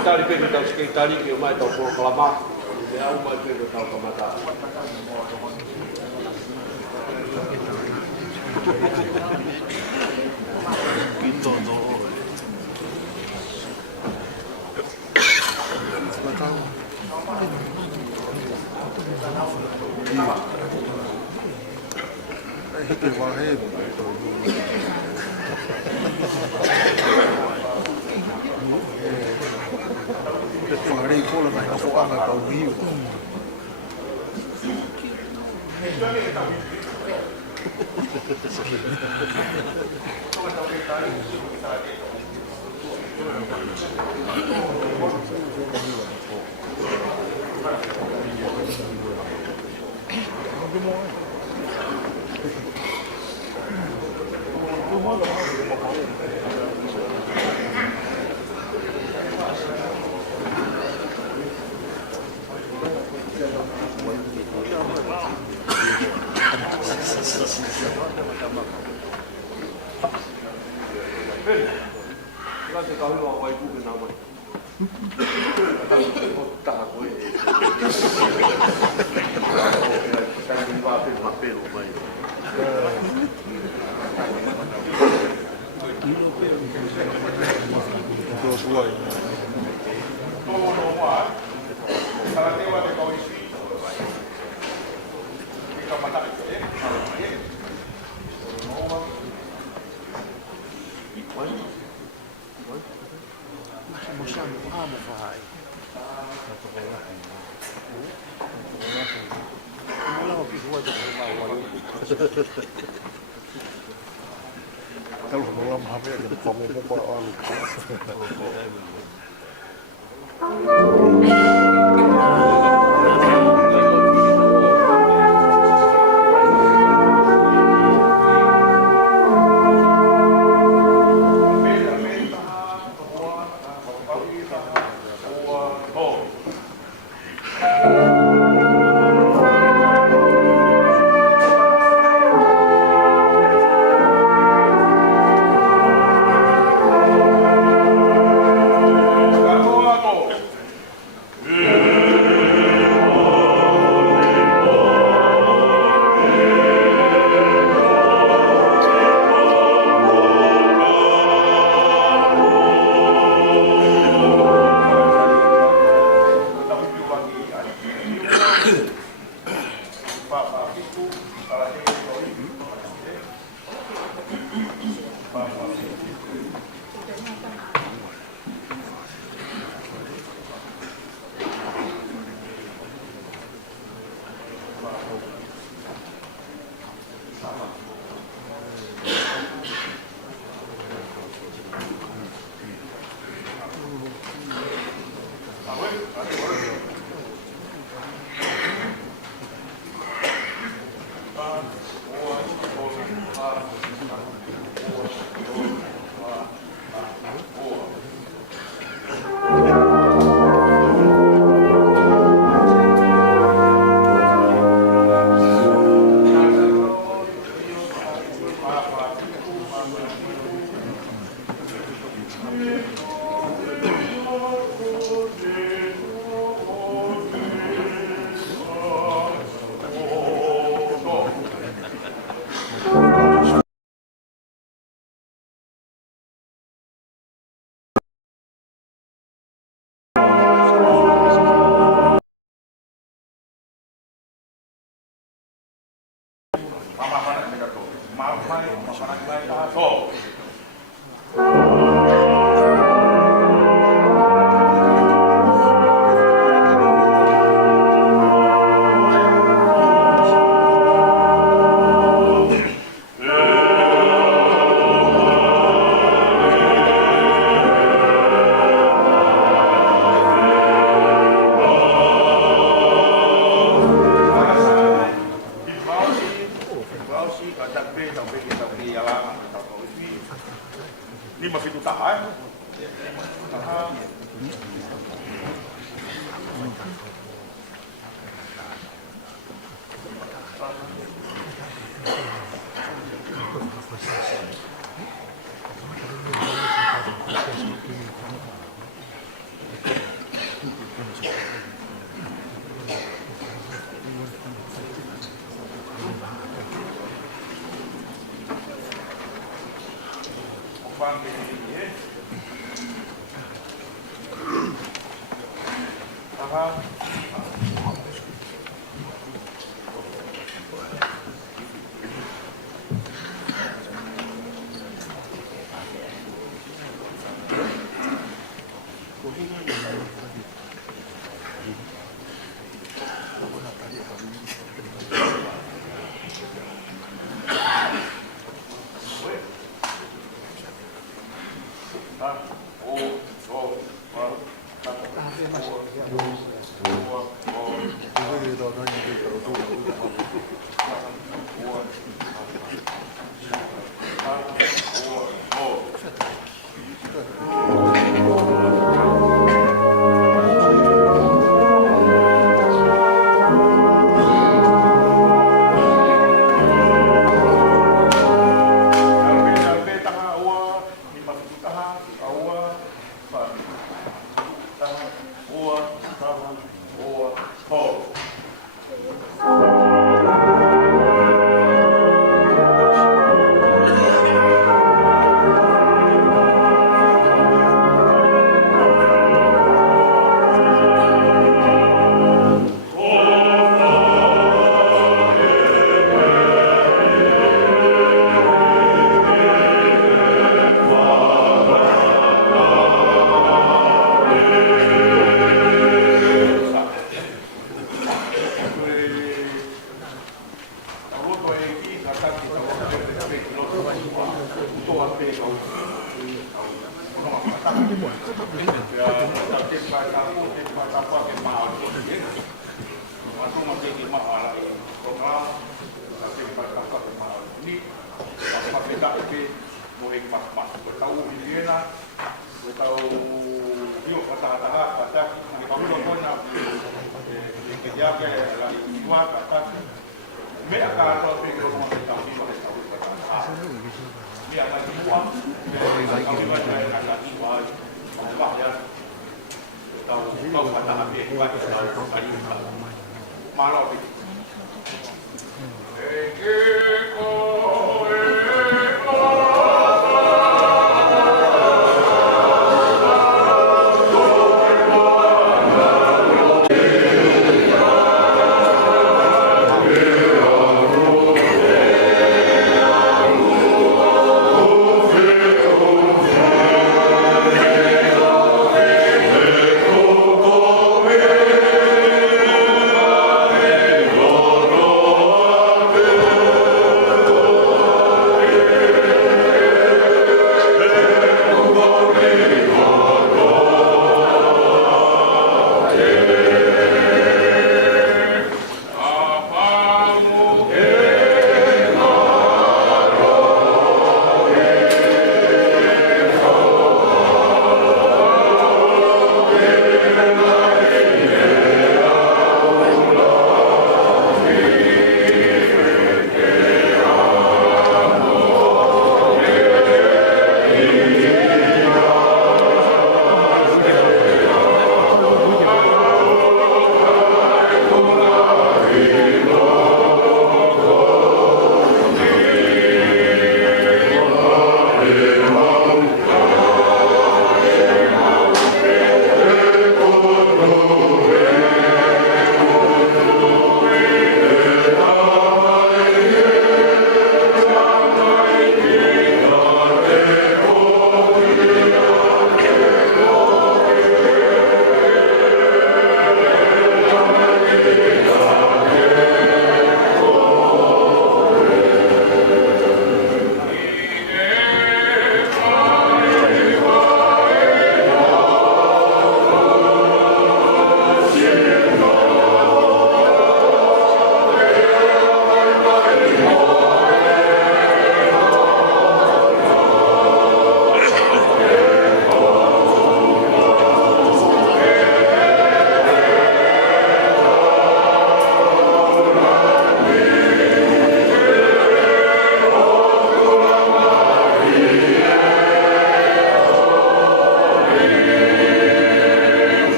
Tali pe tau skaitari ke mai tau ko kalama. Ya au mai pe tau kamata. Kinto no. Matau. Ai ke wa he. Farei cola na foga para o rio. Grazie a lui vai tu che non Kalau malam HP ada komen apa orang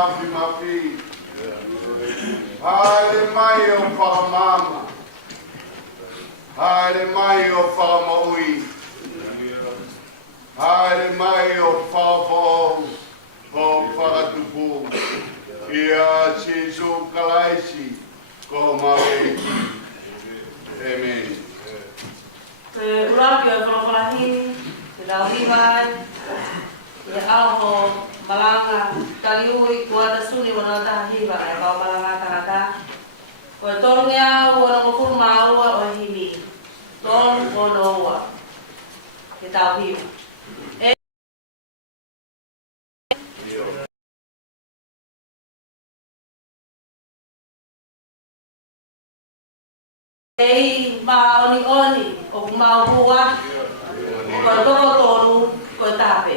mafi. Hale mai o whakamama. Hale mai o whakamaui. Hale mai o whakapau. O whakatupu. Ia Jesu Kalaisi. Ko mawe. Amen. Urapi o whakapalahini, te rauhiwai, te aho malanga kaliui kua ta suni wana taha hiwa e kau malanga tahata. Ko e tolu ngea ua na mokuru maua o himi. Tolu o noua. Te tau hiwa. Ei ma oni oni o ma hua ko toro tolu ko tape.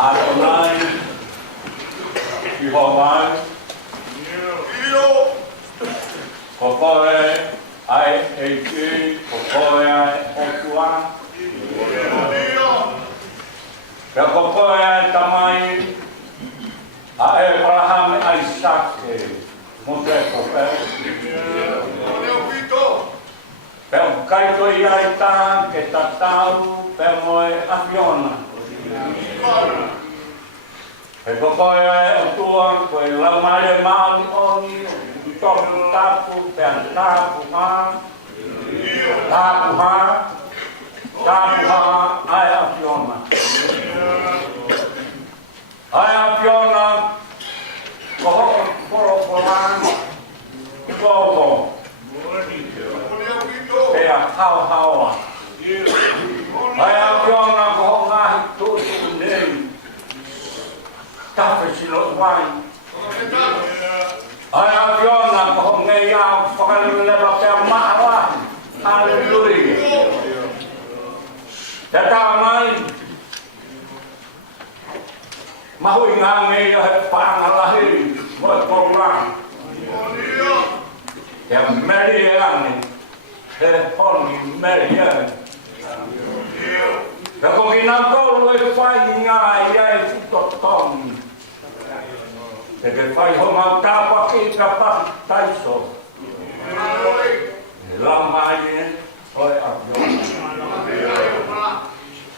Adonai, Jehovah, Kokoe, ai eki, kokoe ai otua. Ka kokoe ai tamai, a Abraham Isaac, mose kope. Peo kaito i aita ke tatau, peo moe afiona. E kokoe ai otua, koe laumare maani oni, toku tapu, pea tapu ha, ai afiona. Ai afiona, koho koro koran, koho, pea hau haua. Ai afiona koho ngahi tutu nei, tape silo wai. Ai afiona koho ngai au whakalelewa pea mahawa. Hallelujah. Tata mai. Mahui ngā ngai ahe whaangalahi. Moi korang. Ia meri e ane. He honi meri e. Ia koki nā tolu e whai ngā ia e futotoni. E te whai ho mau tāpa ki ka paki taiso. E lamai e oi apiona.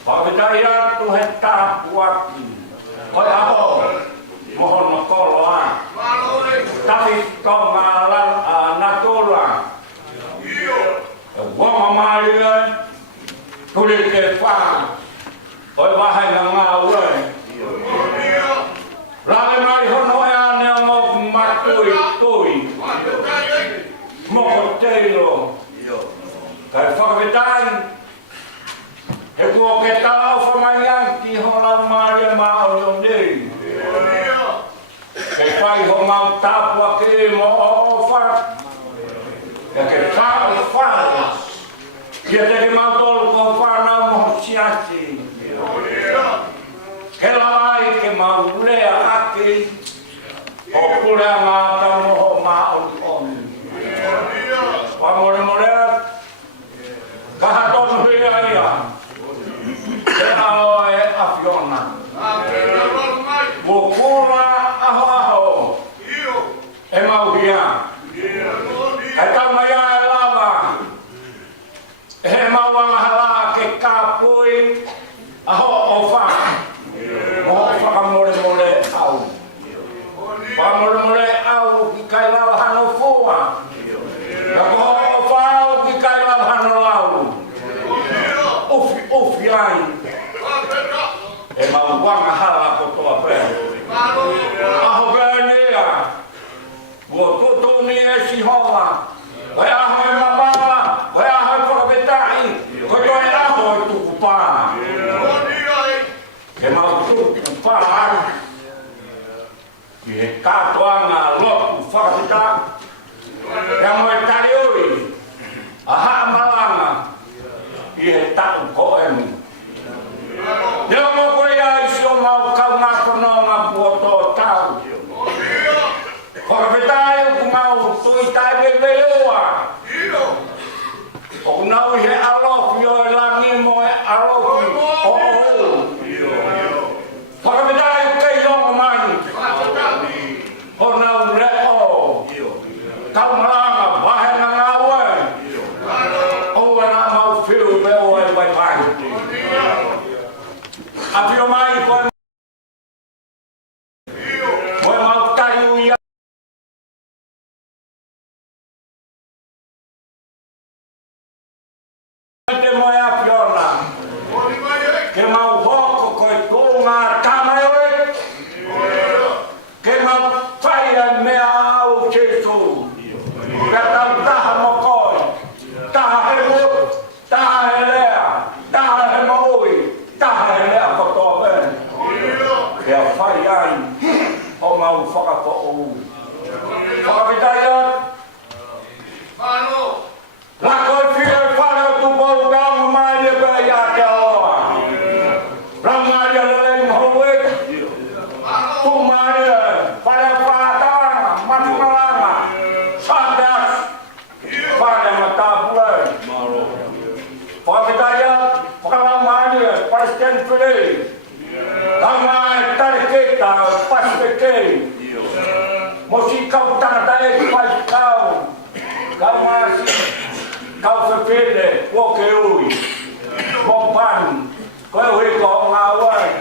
Whakitai atu he tāpu aki. Oi aho, mohon makolo a. Tapi tonga na tola. E wama mari e. Tuli ke wha. Oi wahai na ngā ue. Rale mai hono e ane o matui tui. Moko teiro. Kai whakawetai. He kua ke tau whamaianki ho lau maria mao yo nei. Ke whai ho mau tāpua ke mo o wha. E ke tāu whare. Kia te ke mau tolu ko whanau mo siasi. Ke lawai ke mau lea ake. O kurea ngā tamo ho mao oni. Wamore morea. Kaha tonu hea ia. Te ao e afiona. Mo kura aho aho. E mau hia. E tau mai a e lava. E mau angahala ke kāpui. Aho o wha. Mo whakamore more au. Whakamore more au ki kai lau hano fua. Ka koho o whao ki kai lau hano lau. Ufi ai. E mau wanga hala kotoa pēr. Aho pēnea. Wo toto ni e si hoa. Koe aho e mawala. Koe aho e whakawetai. Koe toi aho e tuku pā. E mau tuku pā. Ki he kātoanga loku whakaweta. E amo e tari oi. Aha malanga. I he tau ko emu. Neo mo koe ai si o mau kau ngā kono ngā puoto tau. Whakawhetai o ku mau tui tai weweoa. O ku nau i he alofi o e langi mo e alofi o o. Whakawhetai o kei longa mani. Ho nau reo. Kau maranga wahe na ngā ue. O wana mau whiu meo e vai vai. Apio mai koe. Moe mau tai ui a. Te moe apiona. Ke mau hoko koe tōnga tāmai oe. Ke mau whaia mea au Jesu. Ka tau taha mo koe. Taha he mo. Taha he lea. Taha he maui. Taha he lea kotoa pēr. Kia whai ai. O mau whakako ou. Whakapitai at. Lako e whia e whare o tu boru ka ama Presiden Fili. Kama tarik kita pas peke. Mesti kau tanah tarik pas kau. Kama kau sepele, wokeui. Bomban, kau hiko ngawai.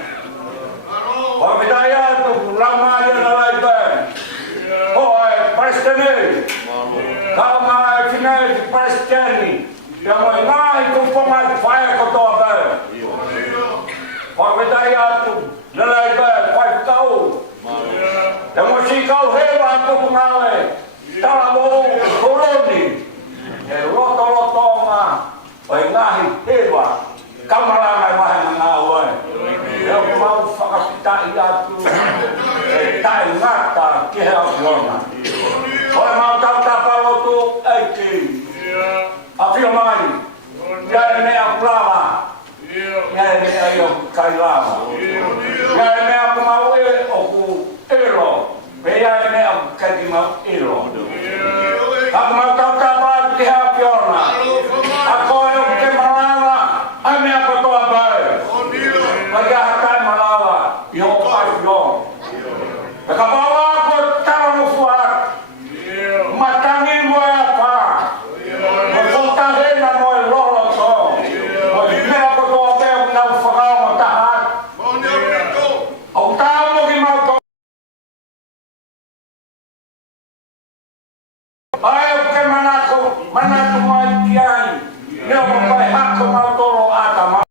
Kau bidaya tu lama dia lalai ben. Oi, Presiden. Kama final Presiden. Yang mengenai kumpulan fire kotor ben. Kau bidaya tu lalai ben, fire kau. Yang mesti kau hebat tu pengawai. Tak mau koloni. Loto-loto mah. Oi ngahi hebat. Kamalangan mah ngawai. Yang mau fakat kita iatu. Tak ngata kehabiona. Oi mau tak kalau tu eki. Afio mai. Ya ini aku lama. Ya ini ayo kai lama. Ya ini aku mau aku elo. Ya ini aku kai mau elo. Aku mau tak kehabiona. Aku yang kemalanga. Ame aku tu apa? Bagi hakai malawa. Yo yo. Kabawa aku tahu suat. Matangi mo apa? Kontahin na mo lolo to. Ime ako to apa na ufakaw matahat. Ang tao mo gimaw to. Ayaw ke manako may kiyay. Niyo mo bay hako mautoro atama.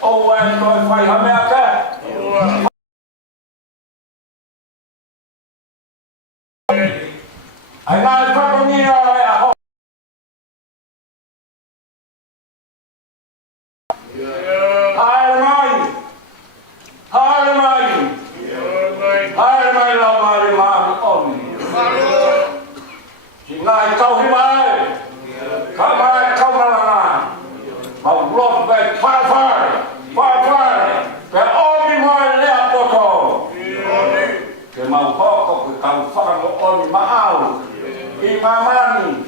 Oh, well, no, if I have a I'm not talking here. Imamani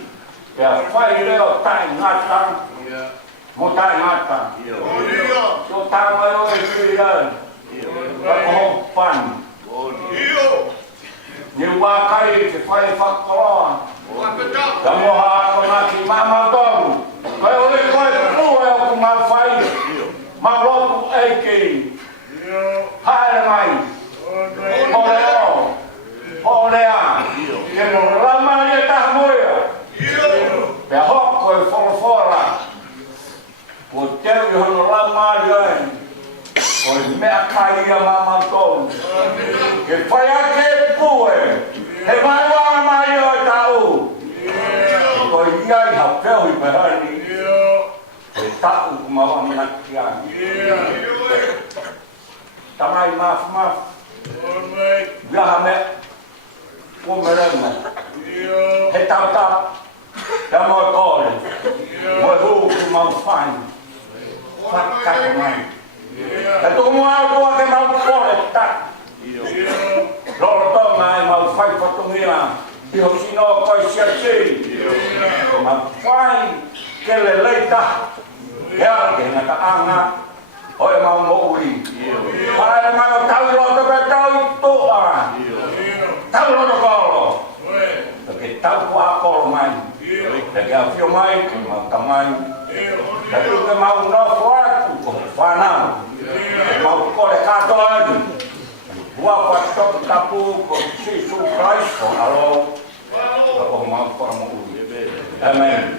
ya fai leo tai ngata mo tai ngata so tama yo ikiran ko pan ni wa kai ke fai fakon kamu ha ko na ki mama tom kai oi kai ko yo ko ma fai ma lo tu eke hai mai olea que no lama dia tak moya ya hok ko fora ko teu yo no lama dia ko me akai ya mama tom que faya que pue he vai wa ma yo tau ko ia ha peu i bahani e tau ma wa manakia tamai maf ya me o merama he tau da mo tole mo hu ma fine fakka mai tu mo au ke ma tole ta lo to mai ma fai fotomia io sino poi si ma fine che le leita ya ke na ta anga oi ma mo uri ai ma tau lo to tau tu tau lo kolo ke tau kwa kolo mai ke afio mai ke ma kamai ke ma no kwa ku fa na ma ko le ka to ani wa kwa to tapu ko si su kai ko alo ko ma ko mo amen.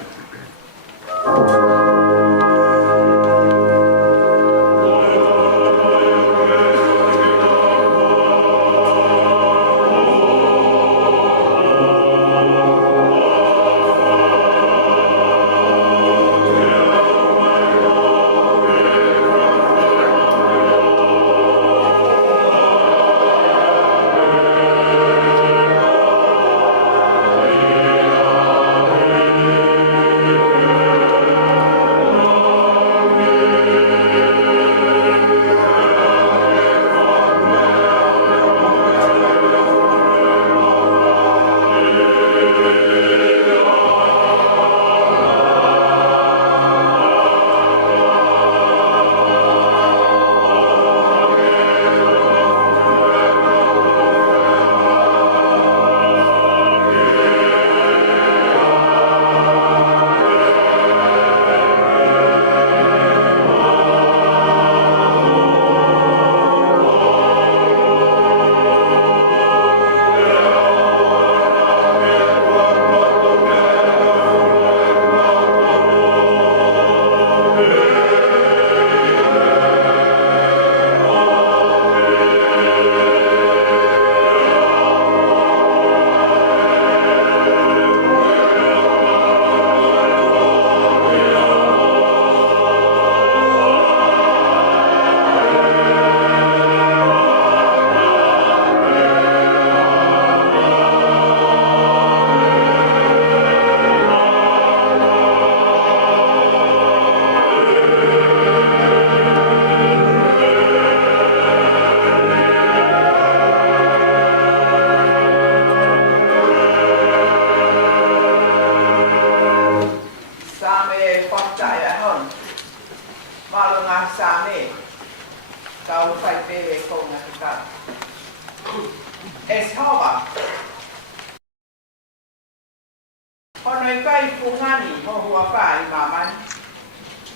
Honoi kai pungani ho hua kai maman.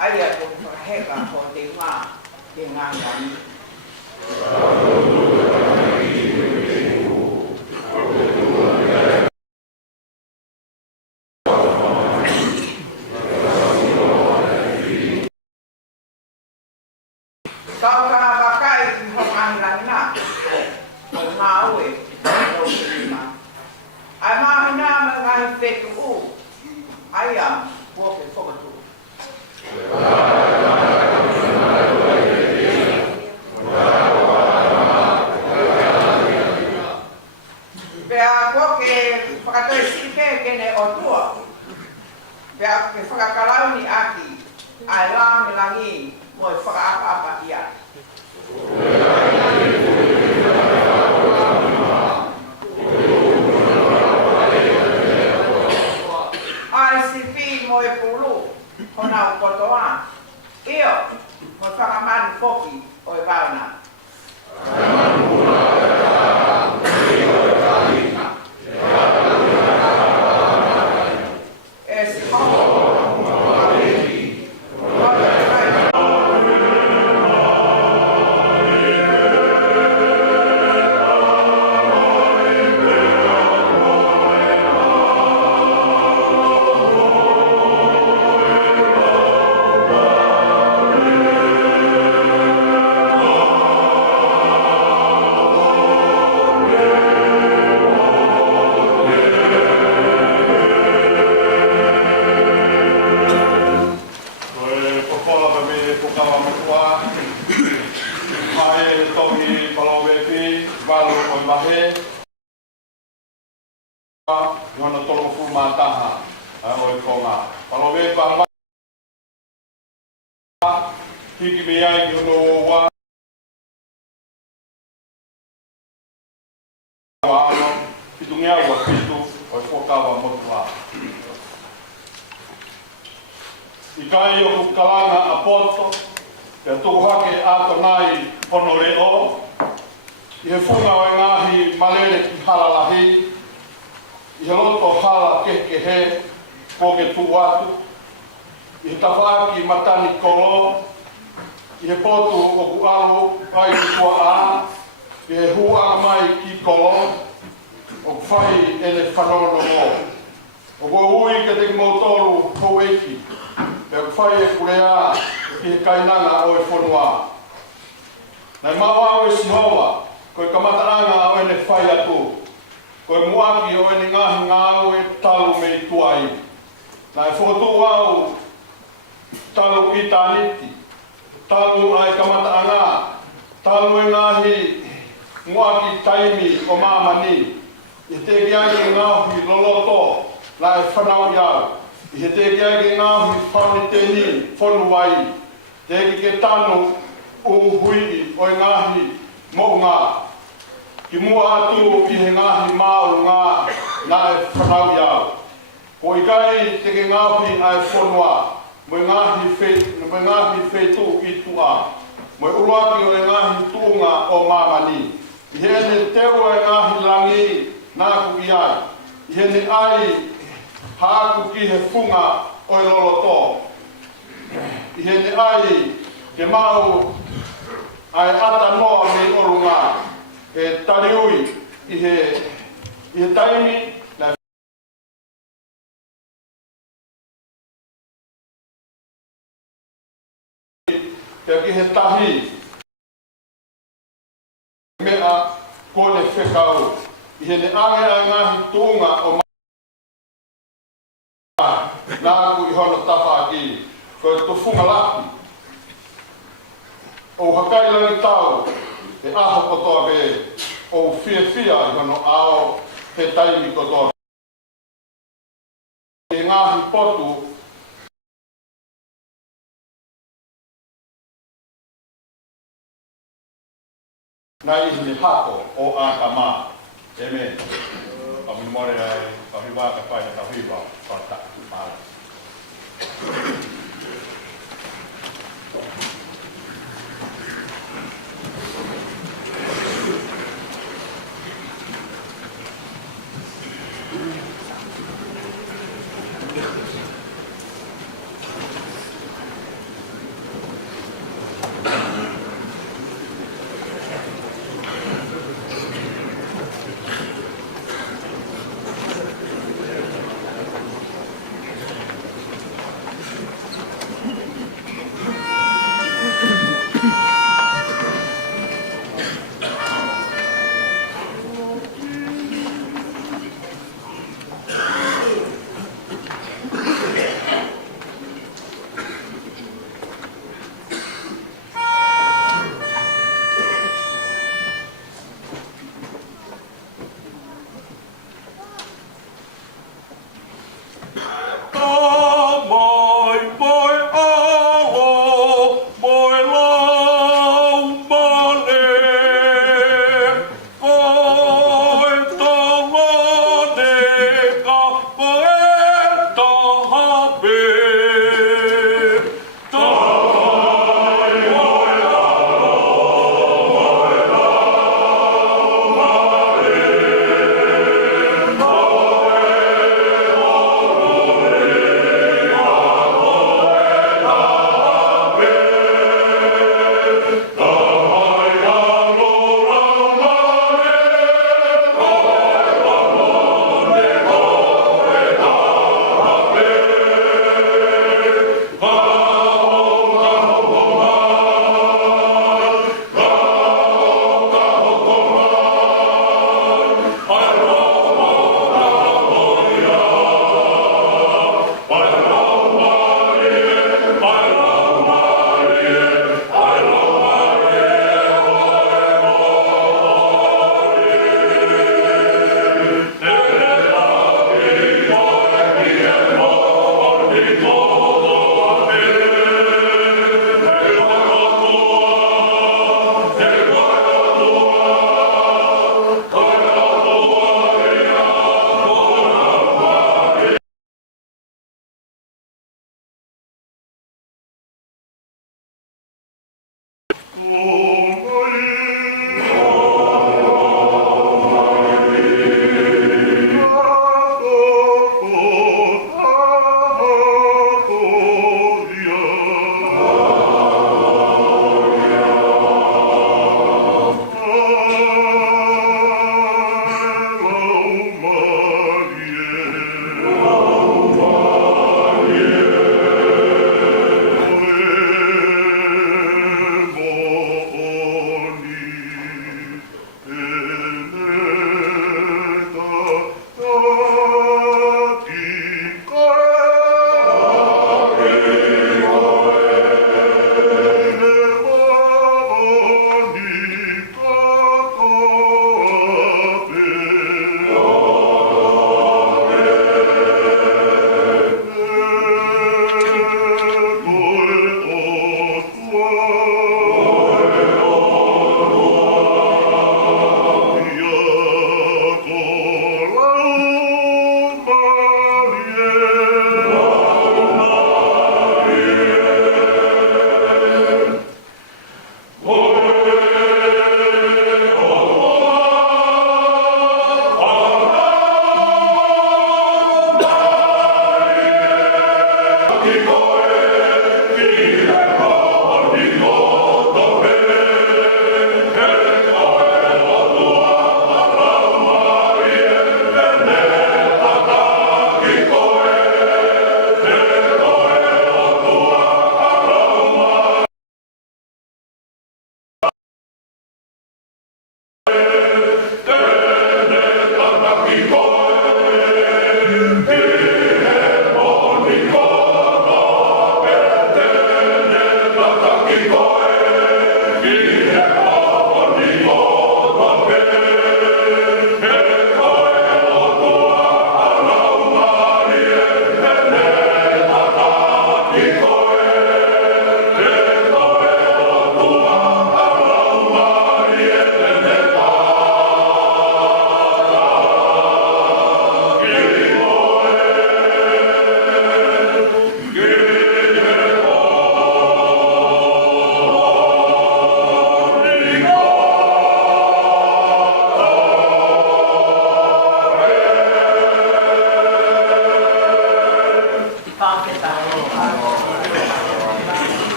Aya ko heka ho te ngā ngani. Kau ka bakai ho ngāngana. Ho ngāue. Ai mahina ma ngai tetu u. Aya ko ke whakatu. Pea ko ke whakatoi sipe kene o tua. Pea ke whakakalau ni aki. Ai lang langi mo whakaapa ia. ICP mo e pulu hona o kotoa. Io mo whakamani foki o e wauna. Yohana tolo fumataha o konga palowe panga hiki miyai yono wa ano pitungia wa pitu o fokawa motua ikai o kalana apoto te tuhake atonai honoreo i funga o ngahi malele ki halalahi i roto hala kekehe ko ke tuatu i tawaki matani kolo i potu o kualu ai tua a i hua mai ki kolo o fai ele whanono mo o ui ke te motoru koeki e fai e kurea ki kainanga o e whanua nei mawa o e sihoa koe kamataanga o e ne whai atu koe muaki o eni ngahi ngāu e talu mei tuai. Nai whotu au talu i tāniti, talu ai kamataanga, talu e ngahi muaki taimi o mamani. I te kiagi ngāhi loloto, nai whanau iau. I te kiagi ngāhi whaniteni, whonuai. Te ki ke tanu uhui o ngahi mounga. Ki mua atu i he ngahi māu ngā nā e whanau iau. Ko i kai te ke ngāhi ai whanua, mo i ngāhi whetu i tua. Mo i uruaki o e ngāhi tuunga o mamani. I he ne teo e ngāhi langi nā kuki ai. I he ne ai hāku ki he funga o e loloto. I he ne ai ke mau ai ata noa me orunga. E tariui i he taimi na te ki he tahi mea kone whekau i he ne ange a ngahi tuunga o nā ku i hono tapa ki koe tufunga laki o hakai langi tau e aho kotoa be o fia i hono ao he taimi kotoa. E ngahi potu na ihini hako o ākama. Amen. Amin more ai, kahiwa ka pai na kahiwa, kata mara.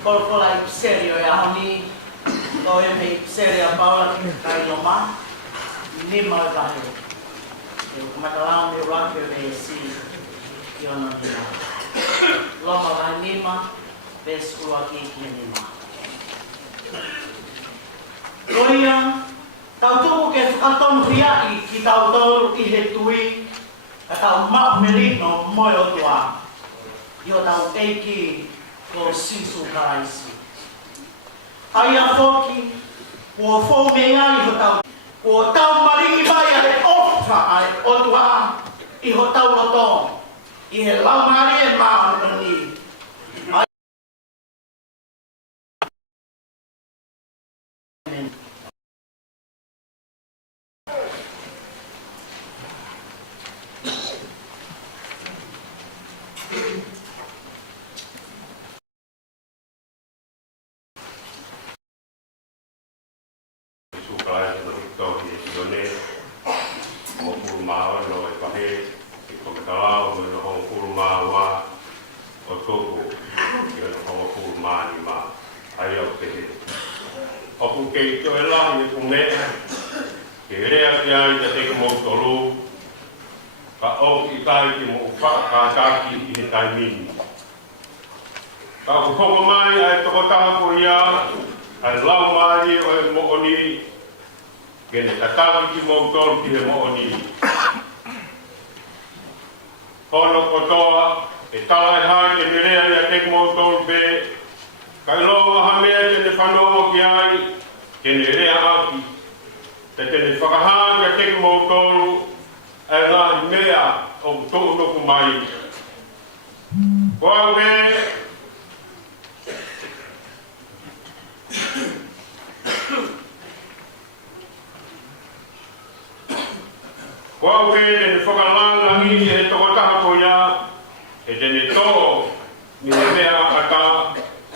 Kolkolai serio ya honi to ye me serio paula kai loma ni ma ka he e kumatala me rock me si yo no ni loma ba ni ma besku aki ni ma Oia tau tu ke aton ria ki tau tau ki he tui ka tau ma merino mo o tua i o tau eiki ko sisu karaisi. Aia foki, kua fōu mea i ho tau, kua tau maringi mai ale ofa ai o tua i ho tau loto, i he laumari e maa ni. Oku kei to e lahi e kumea, ke rea ki ai te teke mou tolu, ka oki i kai ki mo whakakaki i he tai mini. Ka oku kongo mai ai toko taha ko ia, ai lau maari o e mo oni, kene tataki ki mou tolu ki he mo oni. Hono kotoa, e tala e hai ke nerea i a teke mou tolu be, kai loa ha mea tene whanoa ki ai, kene rea aki. Te tene whakahanga teke mou tolu, e lahi mea o tōu noku mai. Koa me, koa me tene whakalanga ngi e toko taha ko ia, e tene tō ni mea ata,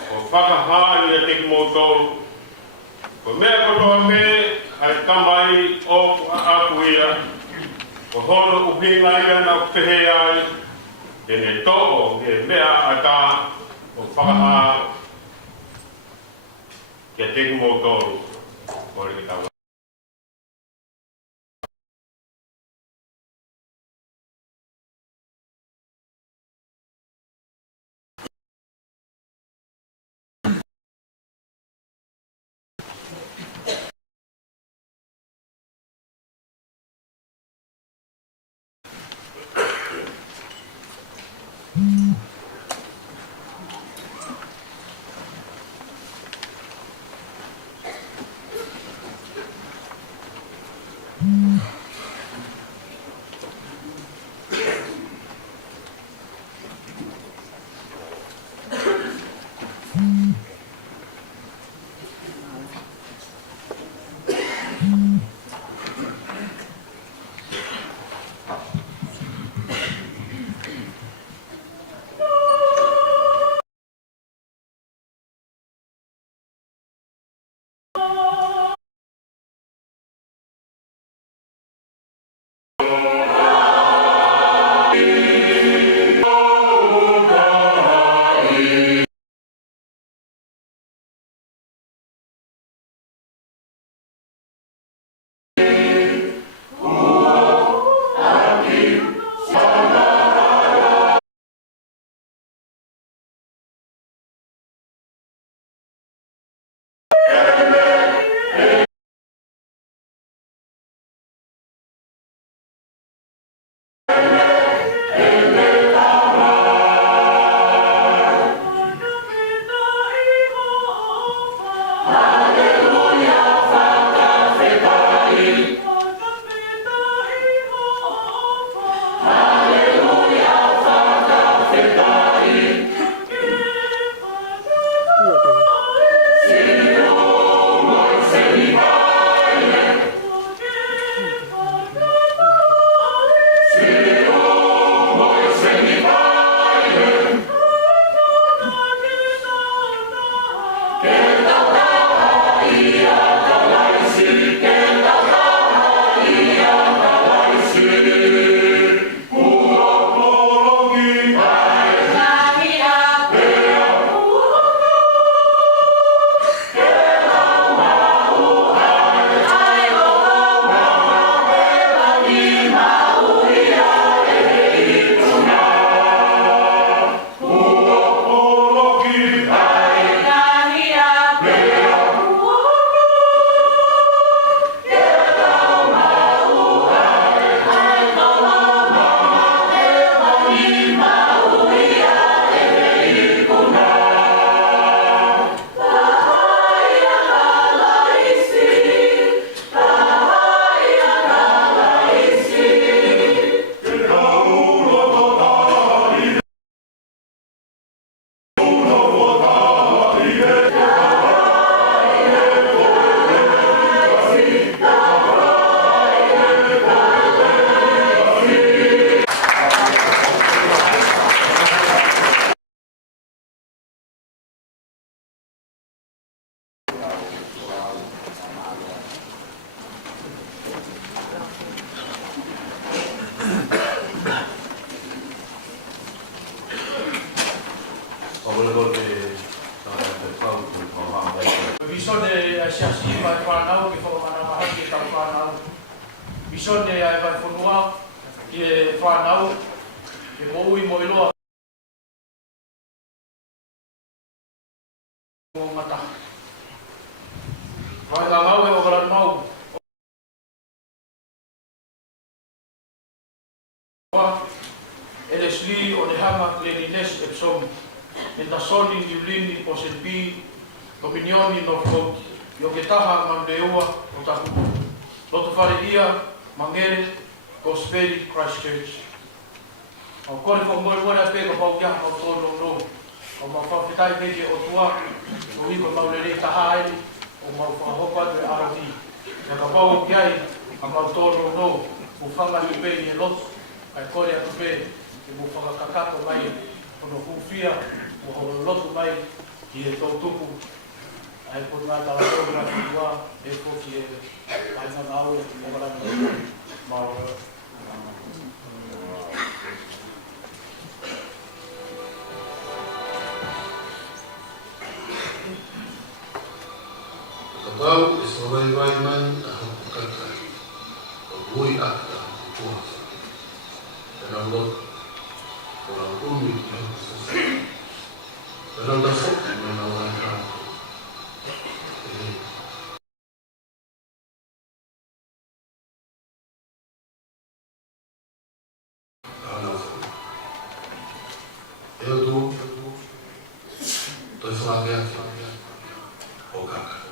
o whakahanga teke mou tolu. Ko mea kotoa me, ai tamai o aku ia, o hono upinga ia na pehe ai, tene to'o he mea ata o whakaha kia teki mō tōru. Kore ki tawa. Bisone ai siasi mai whanau ki whakamana maha ki tau whanau. Bisone ai vai whanua ki e whanau ke moui mo iloa. Mo mata. Vai ngā mau e o kalan mau. Elesli o ne hama Lenines Epsom. Entasoni Niulini Poselpi. Dominioni no Flot. Yo ke taha mandeua o taku. Loto whare ia, Mangere, Gospel Christchurch. Au kore whangoe wara pēka pau kia au tōno no. Au mau whawhitai pēke o tua, o hiko maurere taha aere, o mau whahopa te arohi. Ia ka pau ki ai, a mau tōno no, o whanga tu pē i e loto, ai kore atu pē, e mo whakakakato mai, ono hufia, o horo loto mai, ki e tau tupu. Ai po ngā tala tōna ki wā, e po ki e aina ngāo, o marana, mau. Kapau e sawai man a hapu kakai, o hui ata o puasa. E nau lot, o nau umi ki hapu sasa. E nau da soki me nau ai hau. Eu dou, estou falando o caca.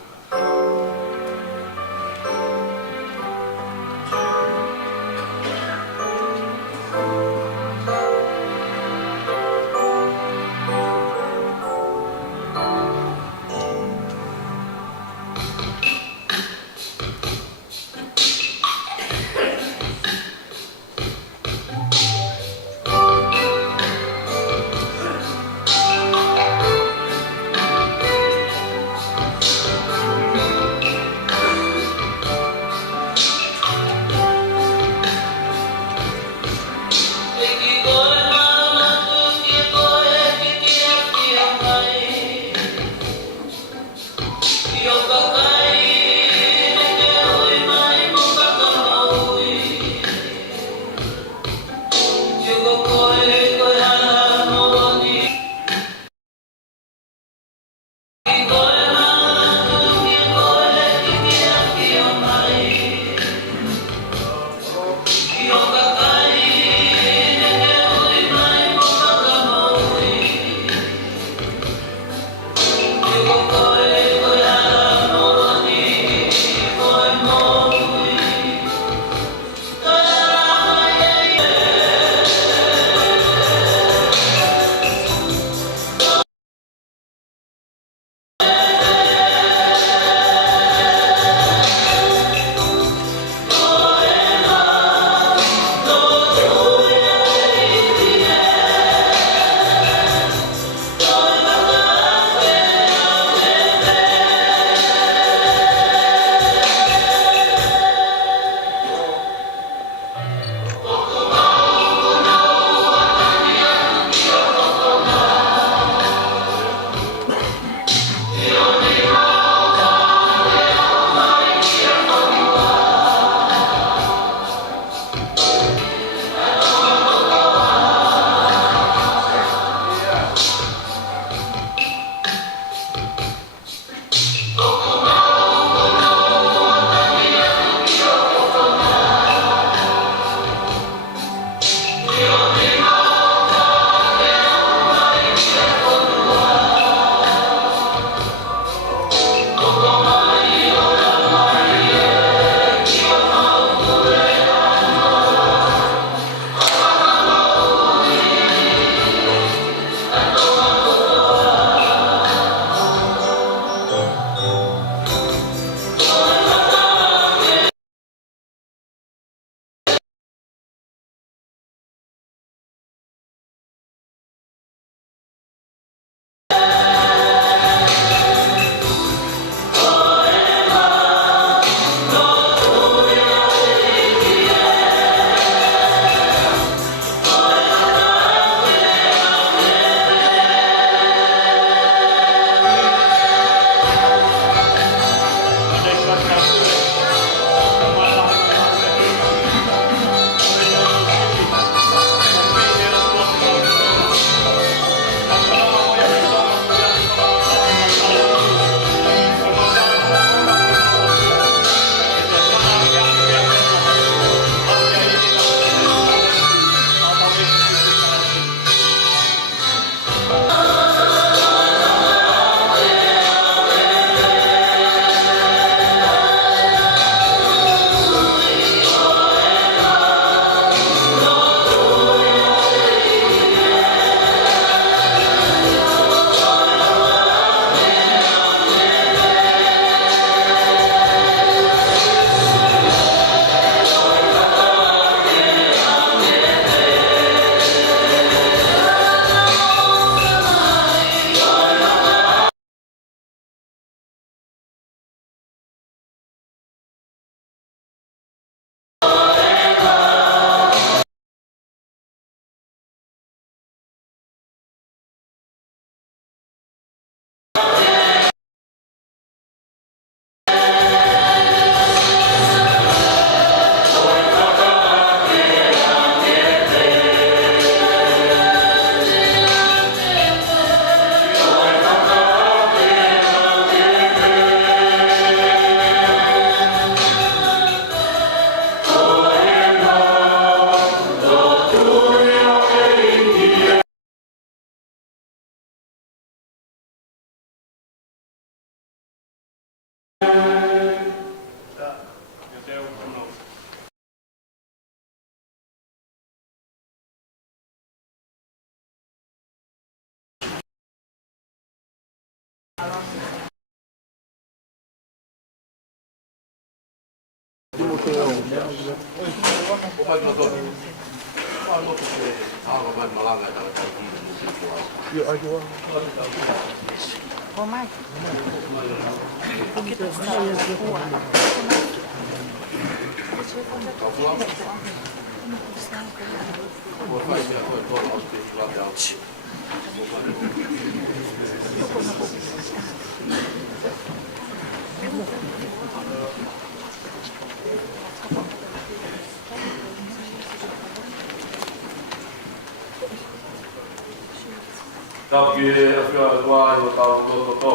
Tau ki e awhia tua i o tau tō tō.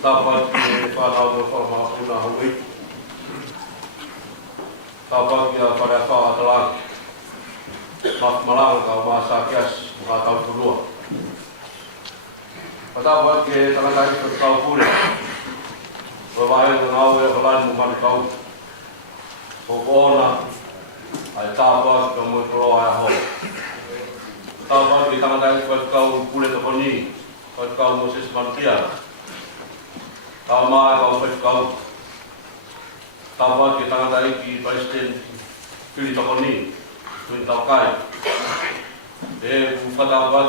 Tāpat ki e whanau no whamahapuna hui. Tāpat ki a whare a wha atalangi. Mak malanga ka o maa sākias o kā tau purua. Tāpat ki e tangataki ka tau pure. Wa wae o ngau e whalani mo mani kau. O kōna ai tāpat ka mo koroa e hoi. Tāpat ki tangataki ka kau pule toko ni. Ka kau Moses Mantia. Ka maa ka o kau. Tāpat ki tangataki ki Palestine pili toko ni. Tui tau kai. E whatapat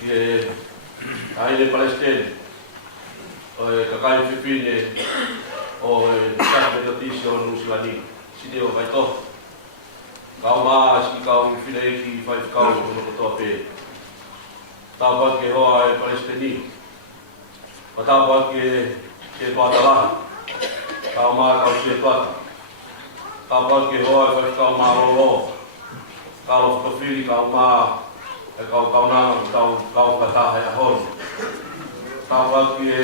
ki e haine Palestine. O e kakai whiwhine o e Methodisi o Nusilani. Sine o kai toh. Kau maa si kau whine ki whai whakau o nokotoa pē. Tāpat ke hoa e Palestini. O tāpat ke pātalaha. Kau maa kau sie pata. Tāpat ke hoa e whai whakau maa roro. Kau whakawhiri kau maa e kau kaunanga kau kataha e ahon. Tāpat ke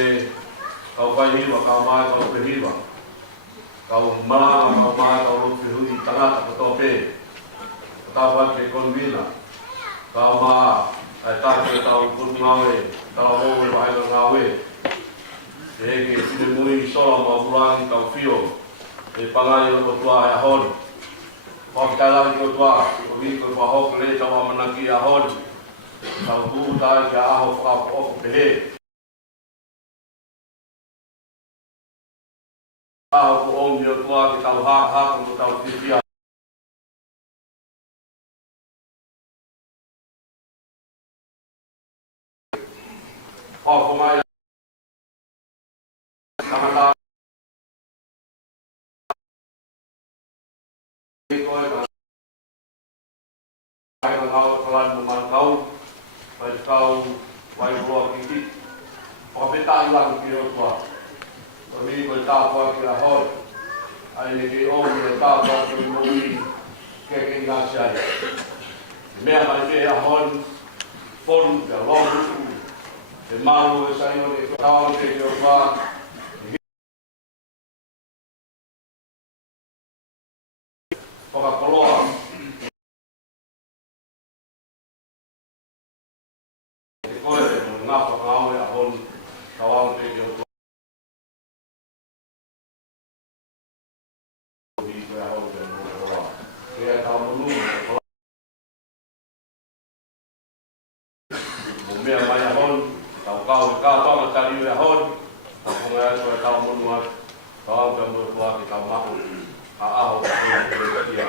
kau whaihiwa kau maa e kau pehiwa. Kau maranga kau maa kau lukwihui tangata katoa pē. Tāpat ke konvina, kau maa ai tāke tau kurungawe, tau howe wahaiga ngawe. E ke whine mui sola ma burangi kau whio, e pangai o tua e ahon. Whakitailangi o tua, o wiko whahok le tau amanaki e ahon. Tau tūtai ke aho whakapoko pehe. Aho ku ongi o tua ke tau haka mo tau whiwhia. Whakongai tangata e koe ka ai ka ngau kalani mo mankau mai kau wai roa kiki whakapeta ilang ki o tua o mi koe tāpua ki a hoi ai ne ke omi e tāpua ki mo ui keke ngasi ai mea mai ke a hoi fonu ke a longu e maru e saino e kawan ke o wā. Whakakoloa. E koe e ngā whakao e ahon kawan ke o wā. Hi koe ahon ke o wā. Ke e tau monu e kola. Mo mea mai ahon. Tau kau e kātonga tari ue ahon, tau konga atu e tau monu atu, tau au ka mua kua ki tau mahu, a aho ka kua ki kia.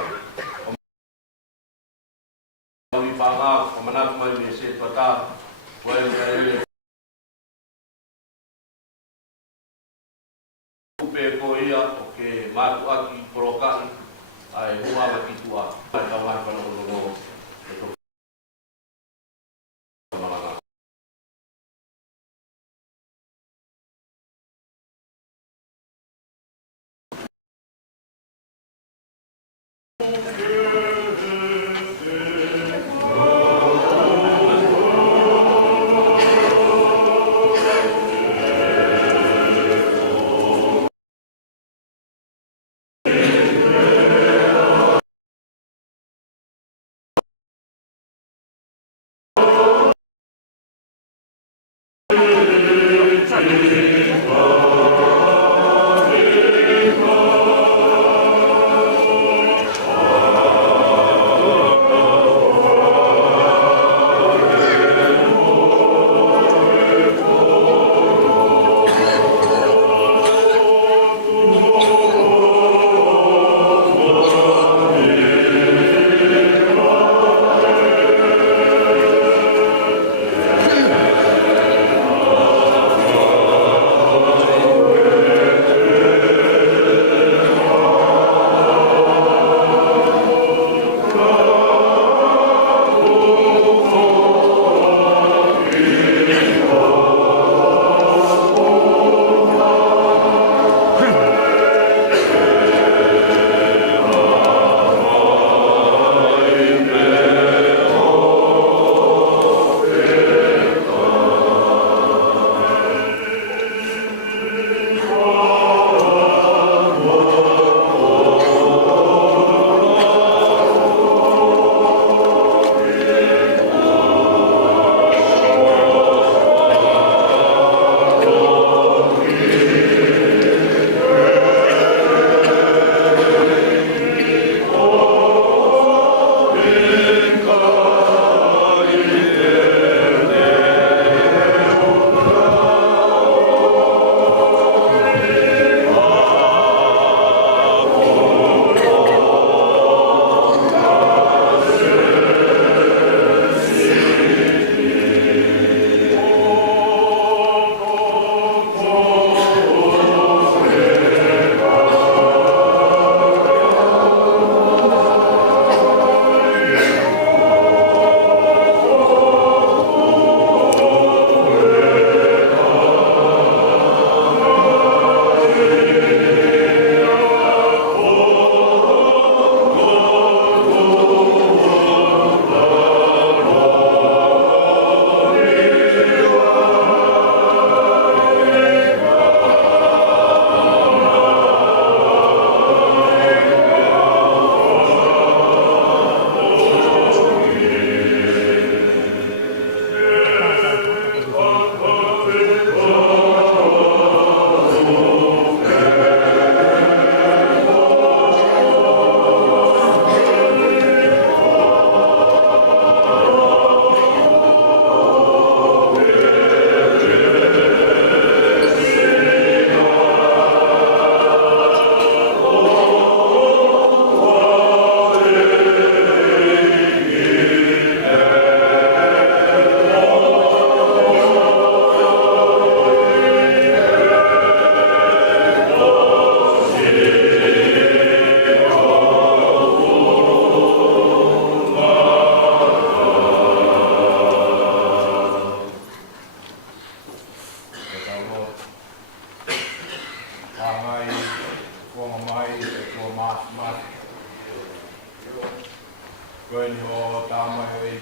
O mi whanga, o manatu mai me se tuata, koe o ka ere. Upe ko ia o ke mātu aki korokani, ai huaga ki tua, ai tau mai whanau o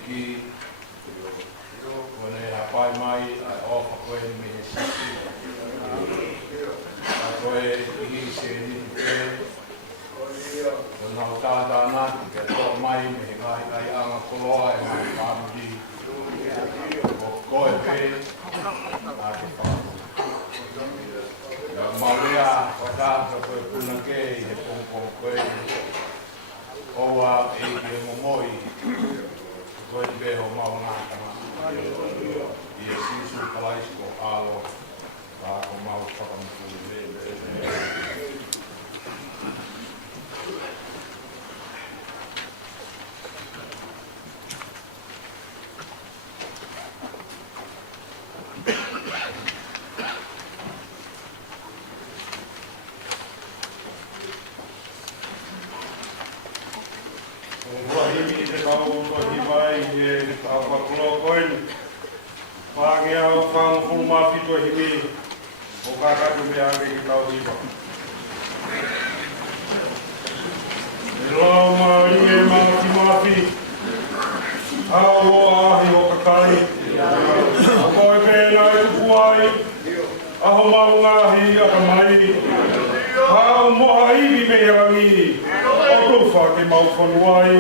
ki Wane hapai mai ai ofa koe me he sisi. A koe ihi se ni te. Nau tātā nāti ke tō mai me he ngai ai anga koloa e mai whamudi. O koe pe a te whamu. Ia maulea whatāta koe puna ke i he pōpō koe. Oua e i momoi. Koe te beho maunga tama. I e sisu palaisko alo. Ka ko mau whakamutu le. Wahimi te kau tohi mai e kau pakulo koen. Whangea o whang fulmafi tohi mi. O kakatu me ake ki kau hiwa. E lau mai e mafi mafi. Hau o ahi o kakai. A koe pēna e tuku ai. Aho maungahi a ka mai. Hau moha iwi me rangi. O tuwha ke mau whanuai.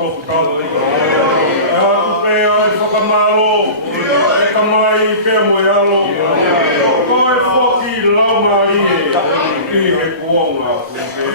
toku tātai. E aku pēa e whakamalo, e kamai pēa mo e alo. Ko e whoki launga i he kuonga kupe.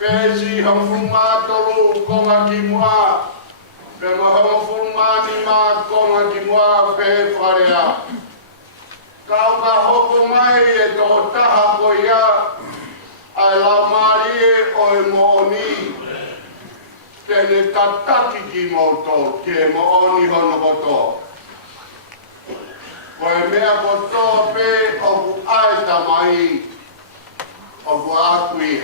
Pesi hong fumato lu konga kimwa, pero hong fumani ma konga kimwa pe farea. Kau ka hoko mai e tō taha ko ia, ai la marie o e mooni, tēne tataki ki mauto, ke mooni hono koto. Ko e mea koto pe o ku aeta mai, o ku akui.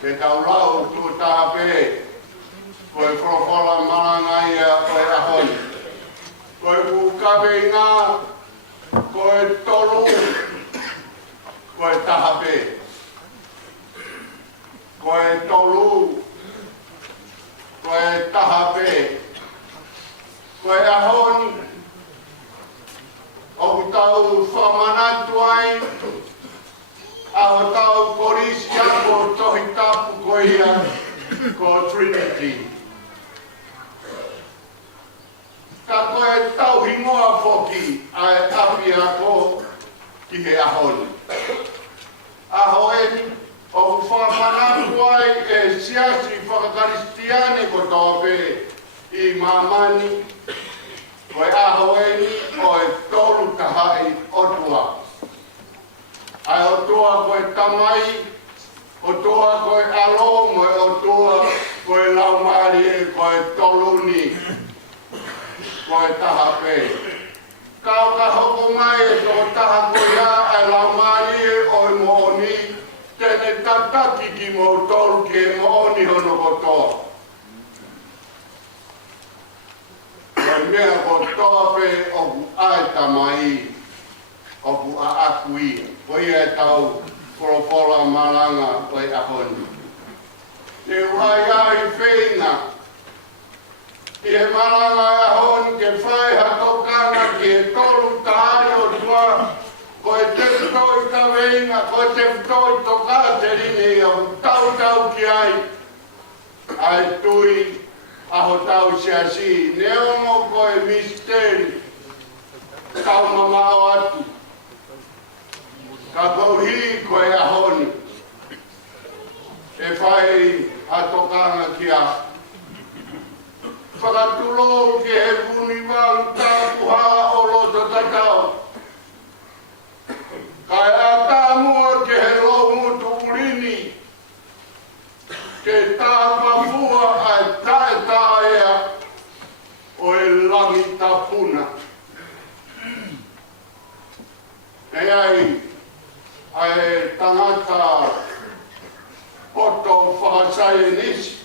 Ke tau lau tu taha pe, ko e whorokola maranga ia o e ahoni. Ko e kukawe ngā, ko e tolu, ko e tahape. Ko e tolu, ko e tahape. Ko e ahoni, o ku tau whamanatu ai, aho tau korisia ko tohi tapu ko ia, ko Trinity. Ka koe tau hingoa foki ai api ako ki he ahoni. Ahoeni, o whamanatu ai e siasi whakakaristiane ko tōpe i mamani. Koe ahoeni o e tolu tahai otua. Ai otua koe tamai, otua koe alo, moe otua koe laumari e koe toluni. Koe taha pe. Kau ka hoko mai e tō taha koe ia e laumari e o e mooni, tēne tataki ki mō tolu ki e mooni hono kotoa. Koe mea kotoa pe o ku aeta mai, o ku a akui, koe e tau koropola maranga koe ahoni. Te uhai ai whenga, I he maranga e ahoni ke whai hatokanga ki he tolu tahari o tua, ko e te whtoi ka weinga, ko e te whtoi toka te rini i au tau ki ai, ai tui aho tau siasi, ne ongo ko e misteri, tau mamao atu, ka kauhi ko e ahoni, e whai hatokanga ki a. Whakatulo ke he puni wang tāpu haa o loto tatau. Kai a tāmua ke he lomutu urini. Ke tāpapua ai tae taea o e langi tapuna. Ai tangata poto whakasai nisi.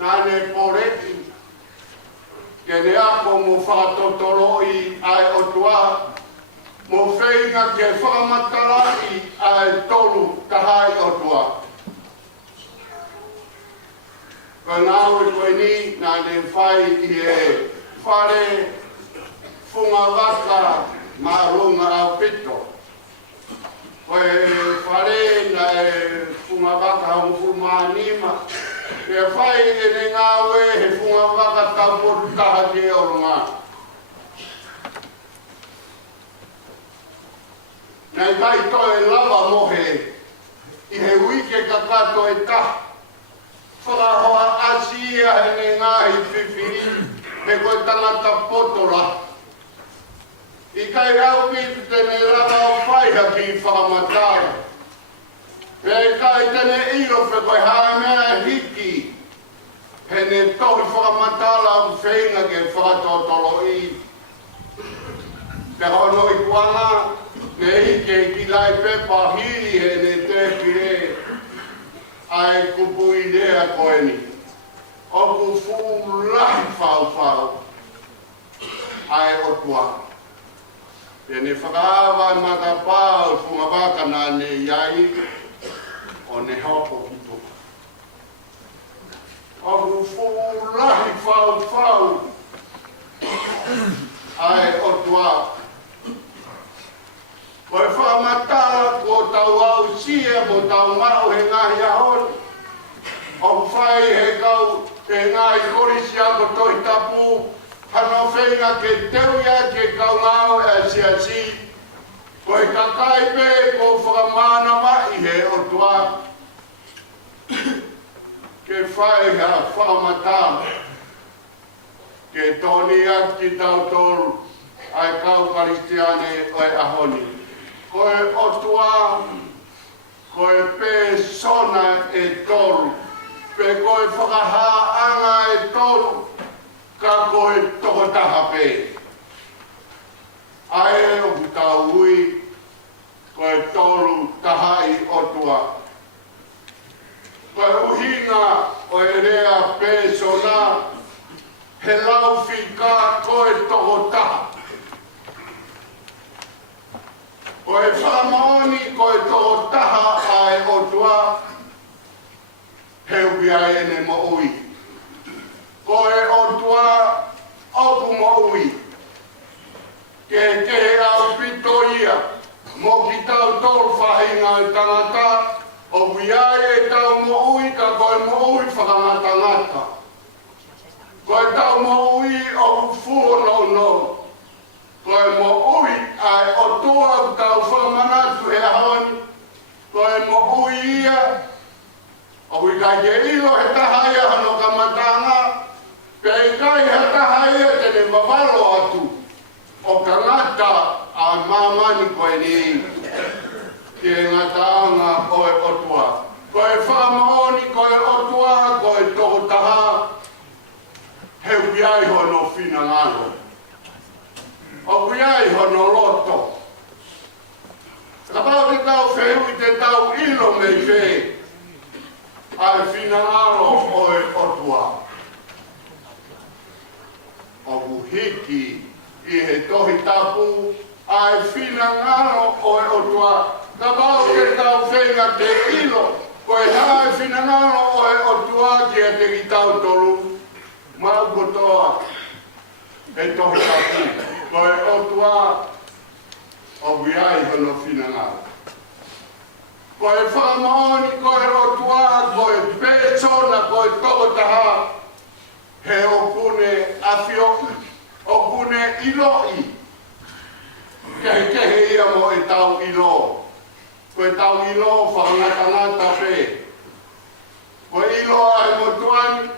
Nane poreti, ke ne ako mo whakatotoro ai otua, mo whainga ke whakamatara ai tolu tahai otua. Ka ngāwe koe ni, nane whai I e whare whunga waka marunga au pito. Koe whare na e whunga waka au fumanima, ke whai e ne ngāwe he whunga waka taporu taha ke oronga. Nei mai toi lava mohe I he wike kakato e taha. Whakahoa asia he ne ngāhi whiwhiri he koe tangata potola. I kai au pitu tene lava o whaiha ki whakamatara. Pei kai tene iro whe koe hae mea hiki. He ne tohi whakamatala au whenga ke whakatotolo I. Te hono I kuanga, ne hike ki lai pepa hiri he ne tepi e. Ai kupu I rea koeni. O ku fu lahi whau. Ai o tua. Tene whakaawa matapau whungawaka nā ne iai. O ne hopo ki tuka. O ku fu lahi whau. Ai o tua. Koe whamatara ko tau au sia mo tau mau he ngahi ahoni. O whai he kau he ngahi korisia ko tohi tapu. Hano whenga ke teuia ke kau ngau e siasi. Koe kakai pe ko whakamana mai he o tua. Ke whai ha whamatara. ke toni aki tau tolu ai kau karistiane oe ahoni. Koe otua, koe pe sona e tolu, pe koe whakahaanga e tolu, ka koe tokotaha pe. Ae o ki tau hui, koe tolu tahai otua. Koe uhinga o e rea pe sona, he lau whika koe tokotaha. Koe whamaoni koe tokotaha ai otua, he upi ai ene mo ui. Koe otua, oku mo ui. Ke au pito ia, mo ki tau tolu whahinga e tangata, o wiai e tau mo ui ka koe mo ui whakangatangata. Koe tau mo ui o fuono no. Koe mo ui ai o tua tau whamanatu he ahoni. Koe mo ui ia, o ui kai ke ilo he taha ia hano ka matanga, pe kai he taha ia tene mawalo atu. O ka ngata a mamani koe ni ke ngata anga oe otua. Koe whamaoni koe otua, koe tokotaha, he uiai hono whina ngano. O uiai hono loto. Ka pao te tau whehu i te tau ilo mei whe, ai whina ngano oe otua. O uhiki i he tohi tapu, ai whina ngano oe otua. Ka pao te tau whenga te ilo, koe hae whina ngano oe otua ki a te ki tau tolu. Mau kotoa, e tohi tapu, koe otua, o wiai hono whina ngano. Koe whamaoni, koe otua, koe pētona, koe tokotaha, he okune awhioki, okune iloi. Kehe ia mo e tau ilo. Koe tau ilo whangatangata pe. Koe ilo ai mo tuani,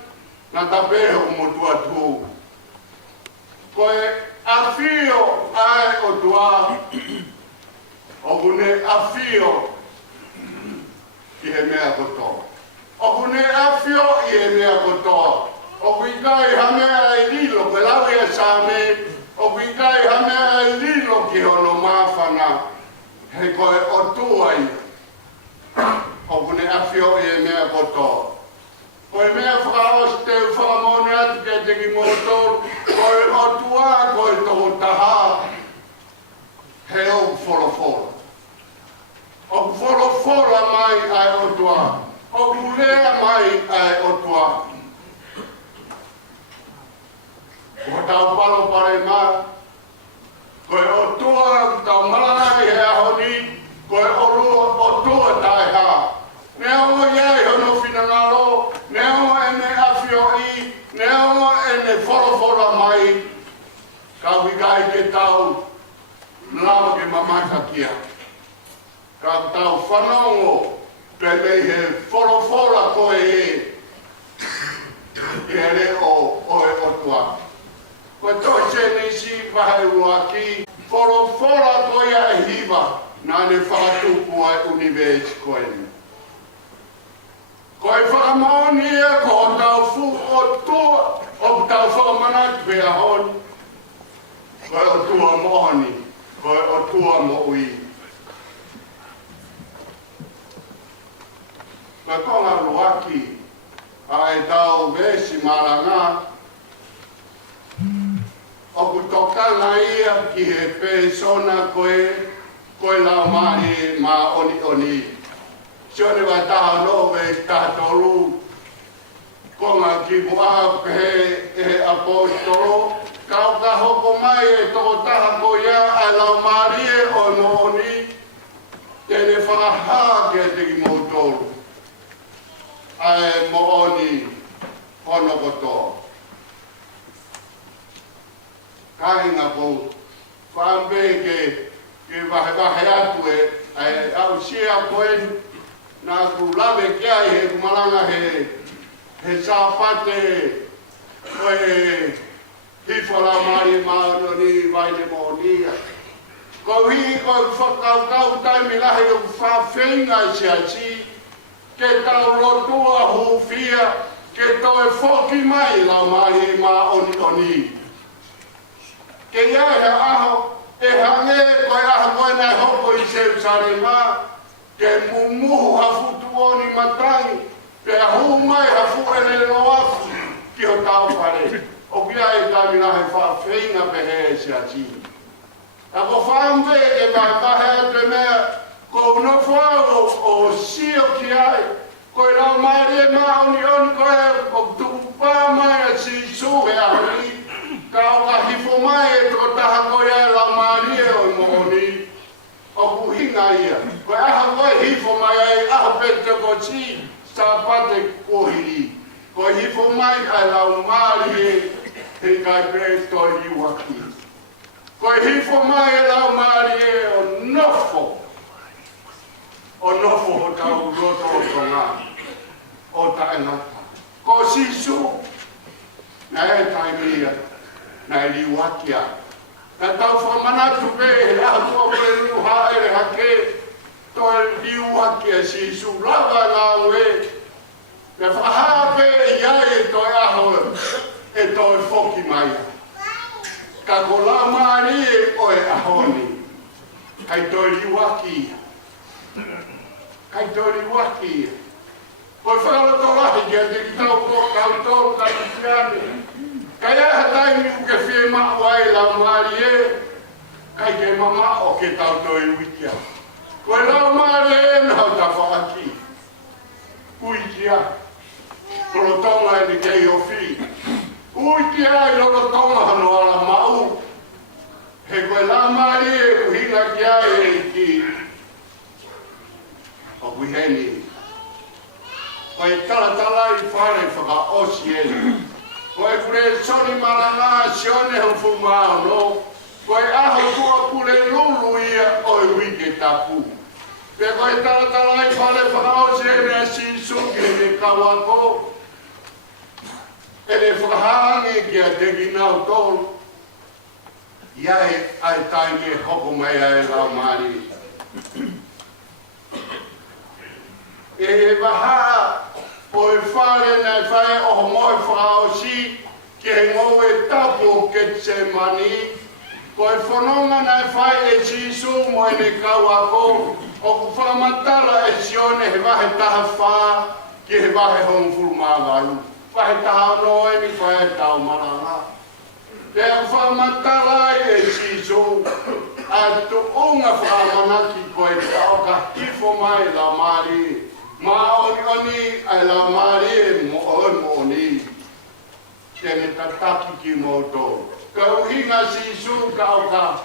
nga tape o mo tua tu. Koe awhio ai o tua, okune awhio i he mea kotoa. Okune awhio i he mea kotoa. O kuikai hamea e lilo, koe lau ia sāme, o kuikai hamea e lilo ki hono mawhana, he koe o tuai, o kune awhio i e mea kotoa. Koe mea whakaos te whakamone atu ke te ki motor, koe o tua, koe toko taha, he o wholofora. O wholofora mai ai o tua, o kulea mai ai o tua. Ko tau palo pare mā, koe o tua tau malangai he ahoni, koe o rua o tua tai hā. Nea o iai hono whinangalo, nea o ene awhio i, nea o ene wholofora mai, ka wikai ke tau lawa ke mamata kia. Ka tau whanongo, pe mei he wholofora koe e, ke re o oe o tua. Koe toi tēnei si wahai uaki, wholofora koe a hiva, nā ne whakatupu ai universe koe ni. Koe whakamaoni ea ko o tau fu o tua, o tau whakamana pe a honi. Koe o tua mohoni, koe o tua mo ui. Koe konga ruaki, a e tau vesi maranga, o ku tokanga ia ki he persona koe lau mahi ma oni. Sione wa taha no ve tatolu, konga ki mua he apostolo, kau ka hoko mai e toko taha ko ia a lau mahi e ono oni, tene whakaha ke te ki moutolu. Ai mo oni ono kotoa. Kainga po, whambe ke wahe atu e, au sia koen, nā ku lawe kia i he kumalanga he sāpate, koe Hifala mari maano ni vaile monia. Ko hi ko whakau tai milahi o whawhenga si ke tau rotua hufia ke toe whoki mai la mari maoni. Ke ia he aho e hange koe aho koe nai hoko i Seusare ma ke mumuhu hafutu oni matangi pe ahu mai hafu ele loafu ki o tau pare. O kia e tamina he whawhenga pehe si ati. A ko whaamwe e mai mahe te mea ko uno whao o sio ki ai. Koe rau mai e maoni koe o tuku pā mai a si su e ahoni. Ka o ka hifo mai e toko taha koe e la mani e o mooni. O kuhinga ia. Koe aha koe hifo mai e aho pete ko si sa pate kohiri. Koe hifo mai ai lau mari e he kai pe toi iwaki. Koe hifo mai e lau mari e o nofo. O nofo o tau roto o tonga. O taengata. Ko sisu. Na e taimia. Na e liwakia. Na tau whamanatu pe he atu o prenu haere hake. Toi liwakia sisu. Lava ngā ue. Me whahape e iai e toi aho. E toi whoki mai. Ka ko la mari e o e ahoni. Kai toi liwaki. Kai toi liwaki. Koi whakaloto lahi kia te ki tau kau tōru kai tiane. Kai aha taimi u ke whie mao ai la mari e. Kai ke mama o ke tau toi wikia. Koi la mari e nau ta whaaki. Uikia. Kolotonga e ni kei o whi. Uikia e lolotonga hano ala mau. He koe la mari e uhinga kia e ki. O wiheni. Koe talatala i whare whaka osi ele. Koe kure soni maranga sione ho fumao no. Koe aho kua kure lulu ia o i wike tapu. Pe koe talatala i whare whaka osi ele a sinsuke me kawako. Ele whakahange kia te ginau tolu. Iae ai taime hoko mai ai lau mari. E waha o e whare nei whae o moe whao si ke ngou e tapu ke se mani. Ko e whanonga nei whae e sisu mo e ne kawako o ku whamatara e sione he wahe taha wha ki he wahe hongfuru māgaru. Wahe taha no e ni whae tau maranga. Te whamatara e sisu a tu unga whamanaki ko e tau ka hifo mai la mari. Maoni ai la mari e mooni. Tene tataki ki moto. Ka uhinga sisu ka o ka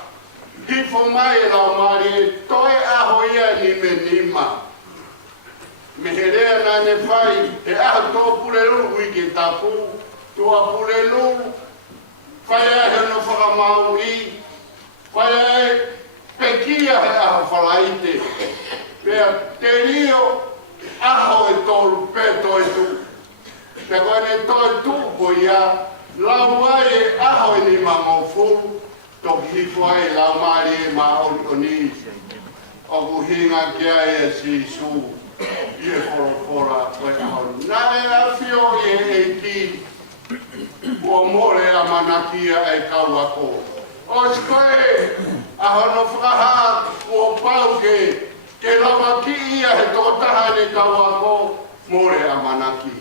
hifo mai la mari toe aho ia ni me nima. Me herea na ne whai e aho tō purelu wiki tapu. Tua purelu whai ahe no whakamau i. Whai ahe pekia he aho whalaite. Pea te rio aho e tolu peto e tu. Te koe ne toi tupo ia, lau ai e aho e ni mangofu, toki hifo ai lau mari e maoni. O kuhinga kia e sisu, i e korokora koe aho. Nā e a whio e ki, ua more a manakia e kauako. O skoe, aho no whakaha, ua pauke, ke lawa ki ia he tōtaha ne kauako more a manaki.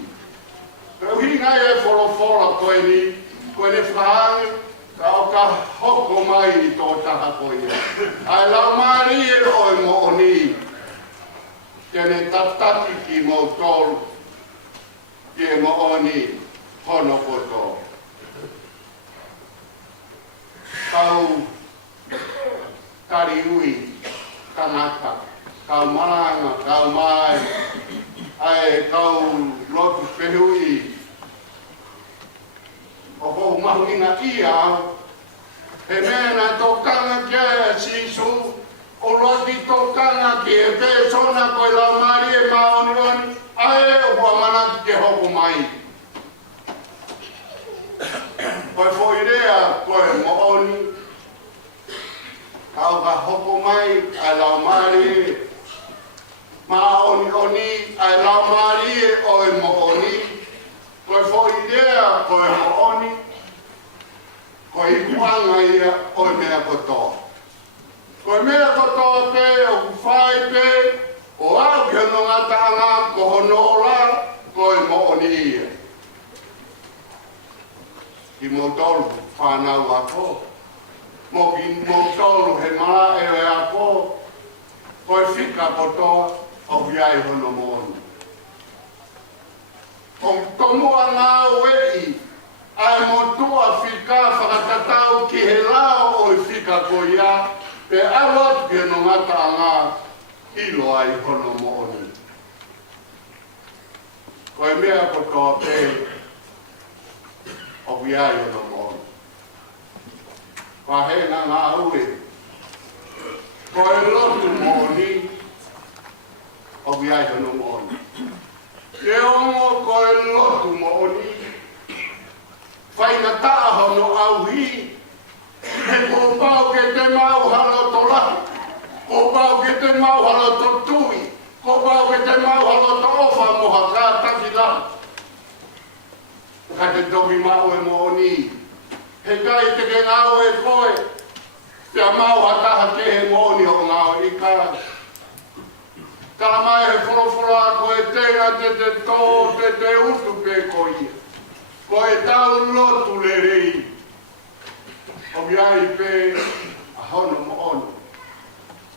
Uhinga e wholofora koe ni, koe ne whahangi, ka o ka hoko mai ni tōtaha koe ia. Ai lau mari e o e mooni, tene tataki ki mo tolu, ki e mooni hono koto. Kau tariui, kanaka. Kau maranga, kau mai, ai kau lotu pehui. O kou mahunga ia, he mena tokanga kia e sisu, o loti tokanga ki e pesona koe lau mari e maoni, ai o kua manaki ke hoko mai. Koe whoirea au ka hoko mai ai lau mari ma oni ai lau mari o e mo oni koe fo idea koe mo oni koe ikuanga ia o e mea kotoa koe mea kotoa pe o kufai pe o au ke no ngata anga ko hono ora koe mo oni ia ki mo tolu whanau ako mo ki mo tolu he mara e o ako koe whika kotoa o viai hono mo oni o tomua ngā wei ai mo tua whika whakatatau ki he lao o i whika ko ia pe awat ke no ngata ngā ilo ai hono mo oni koe mea kotoa pe o viai hono mo oni wahena ngā ue koe lotu mo oni o viai hono mo oni ke ongo koe lotu mo oni whaina taa hono au hi he kōpau ke te mau halo tola kōpau ke te mau halo to tui kōpau ke te mau halo to ofa moha kā taki la ka te toki mau e mo oni he kai te ke ngau e koe te mau hataha ke he mo oni o ngau i kā ka mai he wholowhora koe tenga te tō te utu pe ko ia koe tau lotu le rei o miai pe a hono mo ono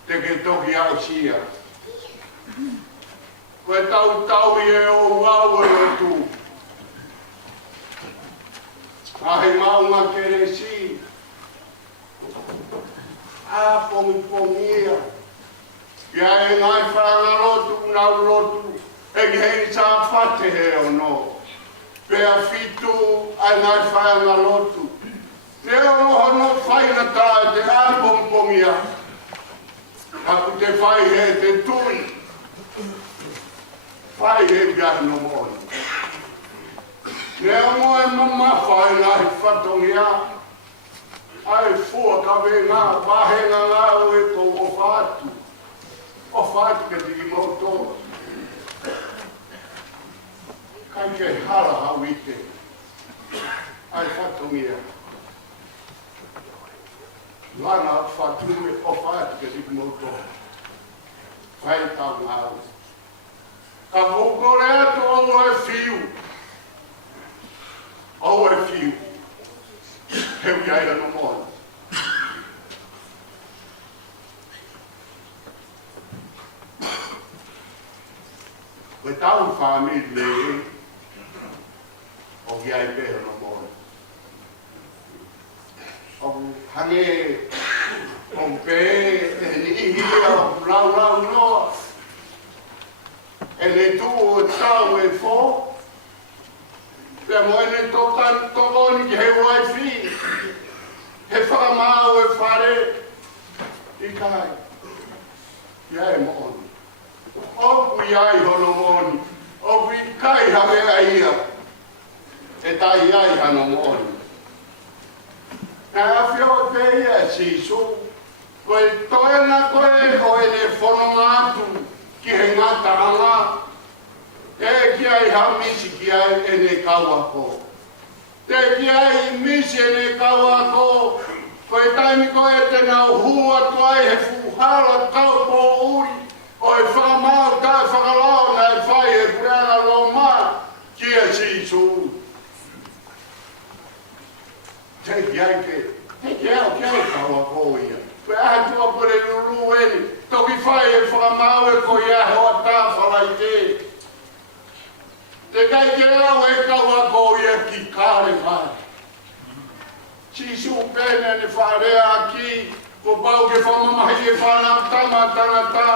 te ke toki au sia koe tau i e o wau e lotu a he maunga kere si a pongia ia e ngai whanga lotu nau lotu e ki hei sa whate he o no pea fitu ai ngai whanga lotu ne o hono whaina tā te āpompongia aku te whai he te tui whai he piano moni ne o moe mama whai ngai whatongia ai fua ka venga wahenga ngā ue ko o whatu o whatu ke tiki mautoa. Kai ke hara hau ite. Ai whatongia. Lana whatume o whatu ke tiki mautoa. Whai tau ngāu. Ka hokore atu au e whiu. Au e whiu. Heu iai anu mona. Koe tau whamid le o giai peha no mona. O hange o pe e ni ihi o lau noa. E le tu o tau e fo. Pea mo ene tokoni ki he wai fi. He whakamau e whare. I kai. Ia e mo oni. Oku iai hono moni. Oku i kai hawe aia. E tai iai hano moni. Nā awhio te ia sisu. Koe toena koe o ene whanonga atu ki he ngata anga. E ki ai hamisi ki ai ene kauako. Te ki ai misi ene kauako. Koe taimi koe te nau hua tuai he fuhala kaupo uri. O e whakamau tai whakalao na e whai e kuranga lo mā ki e sisu. Te ki ai kauako ia. Koe ahatua pere lulu eni. Toki whai e whakamau e ko ia hoa tā whalai te. Te kai ke rau e kauako ia ki kāre whai. Sisu pene ne wharea aki. Ko pau ke whamamahi e whanam tama tangata.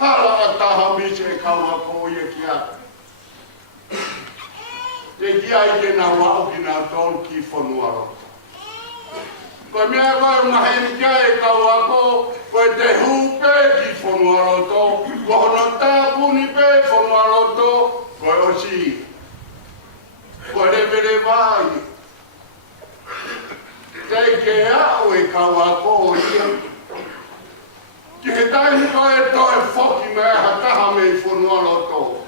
Hala a taha mise e kauako ia ki a. Te ki ai ke nā wau ki nā tolu ki whanuaro. Koe mea koe maheni kia e kauako, koe te hupe ki whanuaro to, ko hono tāpuni pe whanuaro to, koe osi. Koe revere vai. Te ke au e kauako ia. foki me hataha me whunua loto.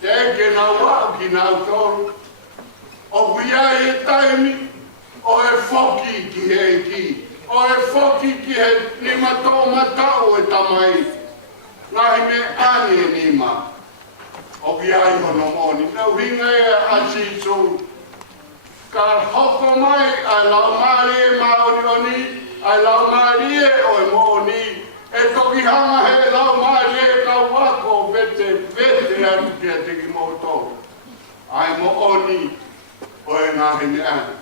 Te ke na wau ki na tolu. O wia e taimi, o e foki ki he ki. O e foki ki he ni matau matau e tamai. Ngahi me ani e nima. O wia i hono moni. Na winga e asi su. Ka hoko mai a lau mari e maoni oni. A lau mari e o e moni. E toki hanga he lau mari e ka wako vete anu kia teki moto. Ai mo oni o e ngahi me ani.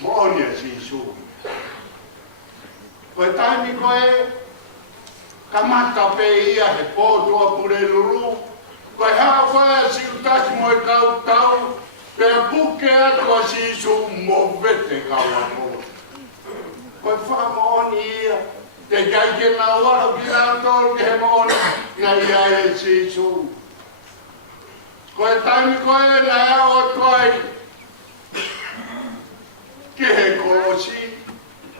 Mo oni a si su. Koe taimi koe kamata pe ia he pōtua pure lulu. Koe hao koe a si utaki mo e kau tau. Pe buke atu a si su mo vete kau ako. Koe whakamooni ia, te kai ke nā waro ki nā tōru ke he mooni, ngā ia e si su. Koe taimi koe nā ea o tuai, ke he kōsi,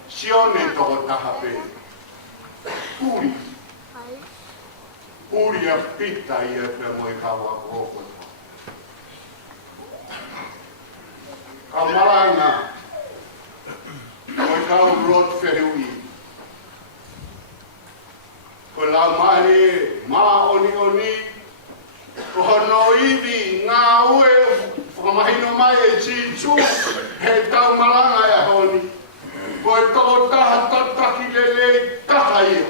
sione toko taha pe. Puri. Puri a pita ia pe moi kawa kōko. Ka maranga, koe kau rot whehui. Koe lau mahi, mā oni oni, ko hono iwi ngā ue, whakamahino mai e tū, he tau maranga e honi. Koe toko taha tataki lele taha ia.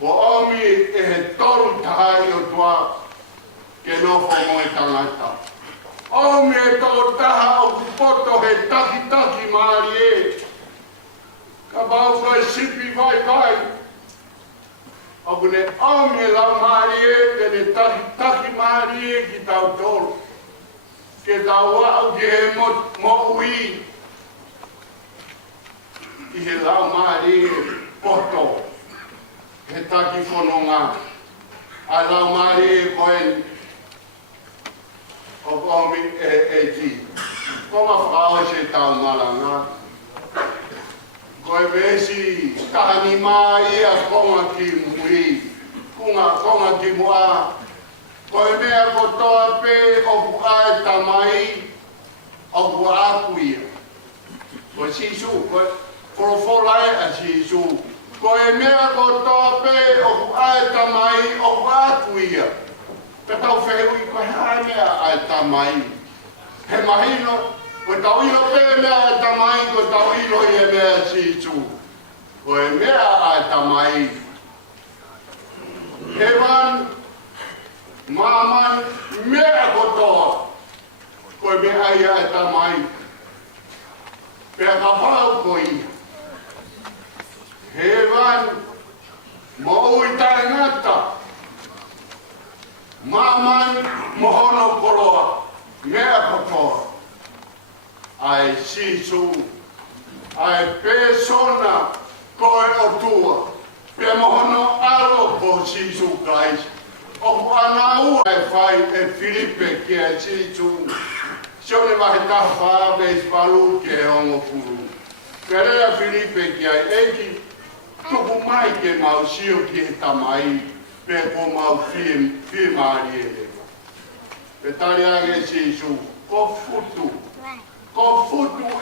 Ko omi e he toru taha i o tua, ke nofo mo e tangata. Omi e toko taha o kupoto he taki maari e. Ka bau koe sipi vai. Oku ne omi e lau maari e, te ne taki maari e ki tau tolu. Ke tau wau ki he mo ui. I he lau maari e poto. He taki whanonga. A lau maari e koe o komi e ti. Koma whao se tau malanga. Koe vesi tahani mai ia konga ki mui. Konga ki mua. Koe mea kotoa pe o puae tamai o puaku ia. Koe sisu, koe korofolae a sisu. Koe mea kotoa pe o puae tamai o puaku ia. Ka tau whehui koe hae mea ai tamai. He mahino, koe tau ilo pe mea ai tamai, koe tau ilo i e mea situ. Koe mea ai tamai. He man, maman, mea kotoa. Koe mea ai tamai. Pea ka whau koe ia. He man, mo ui tae ngata. Maman mohono koroa, mea kotoa. Ai sisu, ai persona koe o tua. Pea mohono alo po sisu kaisi. O ana ua e whai e Filipe ki e sisu. Sione mahe taha veis palu ki e hongo furu. Perea Filipe ki ai eki, tuku mai ke mau sio ki e tamai. Pe ko mau fie maari e hewa. Pe tari age sisu, ko futu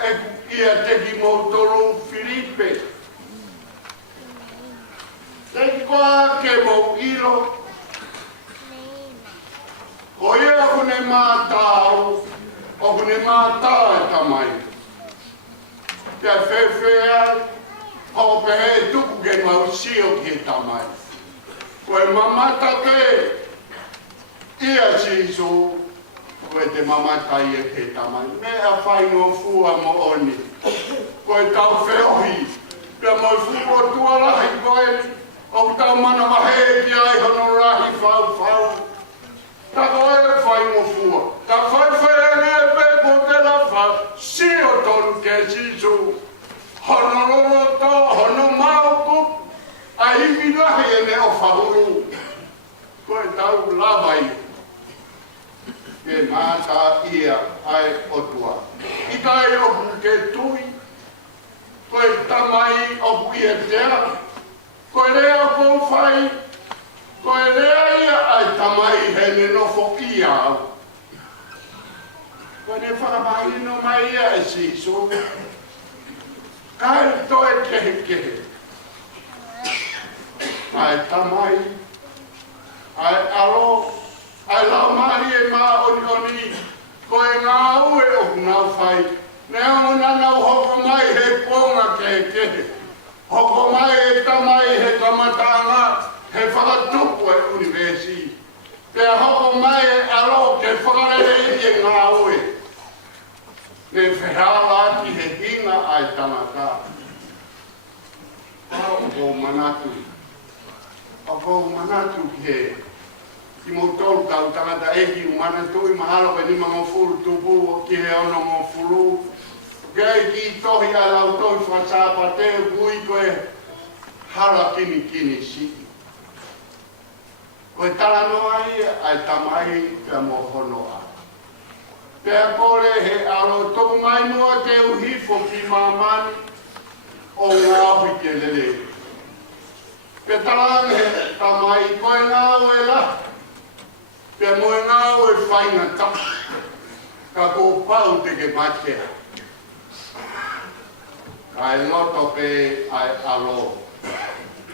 e ia teki moutoro Filipe. Teki koa ke mou ilo. Ko ia okune mātau, okune mātau e tamai. Pea whewhea, ho pehe tuku ke mau sio ki e tamai. Koe mamata ke, ia sisu, koe te mamata ia ke tamai. Mea whaingo fua mo oni. Koe tau wheohi, pia moi fua tua rahi koe, o tau mana mahe ki ai hono rahi whau. Ta koe whaingo fua. Ta whaiwhaenga e pepo te lawa, sio tonu ke sisu. Hono loroto, hono mauku, a hiwi lahi e ne o whahuru. Koe tau lawai. Ke māta ia ai o tua. I kai o ke tui. Koe tamai o kuia tea. Koe rea kou whai. Koe rea ia ai tamai hene no fokia au. Koe ne whakapahino mai ia e si so. Kai toe kehe kehe. Ai tamai. Ai alo. Ai lau mari e maa oni oni. Koe ngā ue o kunau whai. Nea ona nau hoko mai he ponga kehe kehe. Hoko mai e tamai he kamatanga. He whakatupu e universi. Pea hoko mai e alo ke whakarere i e ngā ue. Ne whehala ki he hinga ai tamata. Pao manatu. Pao manatu ki he. Ki mo tolu tau tangata eki umana tui mahalo pe ni mga furu tupu ki he ono mo furu. Gai ki tohi a lau tohi whasapa te pui koe hala kini kini si. Koe talano ai ai tamai pia mo hono a. Pea kore he alo toku mai mua te uhifo ki mamani o ngā hui ke lele. Pe talano he tamai koe ngā ue la. Pea moe ngā ue whainga tapu. Ka ko pau te ke matea. Ai loto pe ai alo.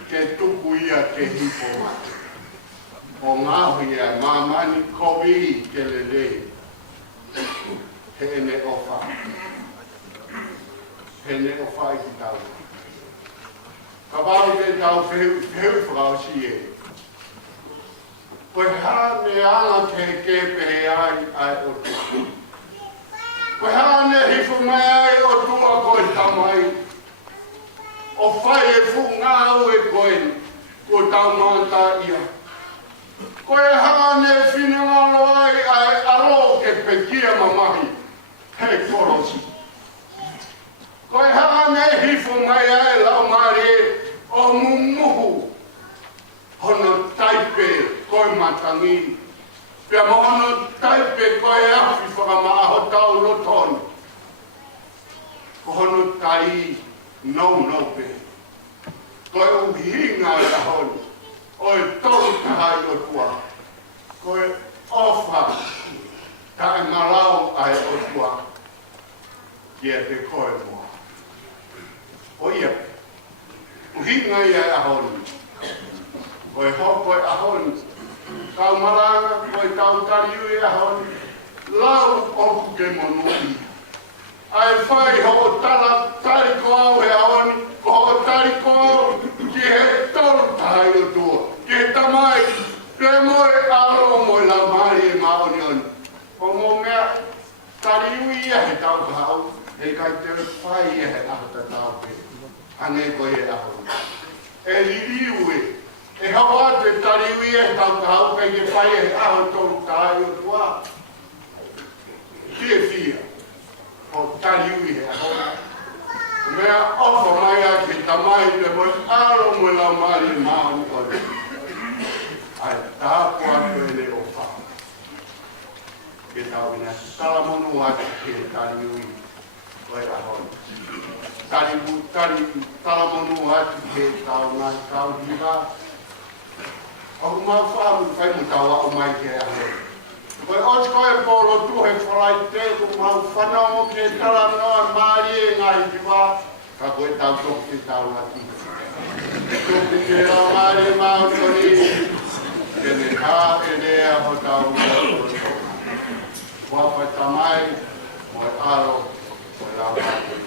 Ke tuku ia ke hifo mate. O ngā hui a mamani kovi ke lele. He ne ofa. He ne ofa i ki tau. Ka pau te tau wheu whakau si e. Koe haa ne anga ke pehe ai o tua. Koe haa ne hifo mai ai o tua koe tamai. O whai e fu ngā ue koe ko tau manta ia. Koe haa ne whinangalo ai alo ke pekia mamahi. He korosi. Koe haa ne hifo mai ai lau mare o mumuhu. Hono taipe koe matangi. Pea mo hono taipe koe afi whakamaaho tau lotoni. Ko hono tai no pe. Koe uhinga e honi. Oe toru tahai o tua. Koe ofa tae malau ai o tua. Kia te koe mua. O ia. Uhinga ia e honi. Koe hoko e ahoni, tau maranga, koe tau tariu e ahoni, lau oku ke monui. Ai whai hoko tala tariko au e ahoni, ko hoko tariko au ki he toru tahai o tua, ki he tamai, ke moe alo moe la mari e maoni oni. Ko mo mea tariu ia he tau kahau, he kai te whai ia he ahota tau pe, ane koe e ahoni. E liriu e, e hawa te tariwi e tau kahau pe ke whai e aho toru tāi o tua. Kia whia, o tariwi e aho. Mea ofa mai a ki tamai te moe aro moe la mari maani ore. Ai tāpua koe o wha. Ke tau ina salamonu ati ke tariwi koe aho. Talamonu ati ke tau ngai tau hiva. Aku mau whaamu whai mu tawa o mai ke ahe. Koe oti koe polo tuhe whalai te, ku mau whanongo ke tala noa maari e ngai kiwa, ka koe tau toku te tau nati. Tuku ke o maari mau tori, kene ha e rea ho tau nati. Whawhai tamai, moe aro, moe lau mati.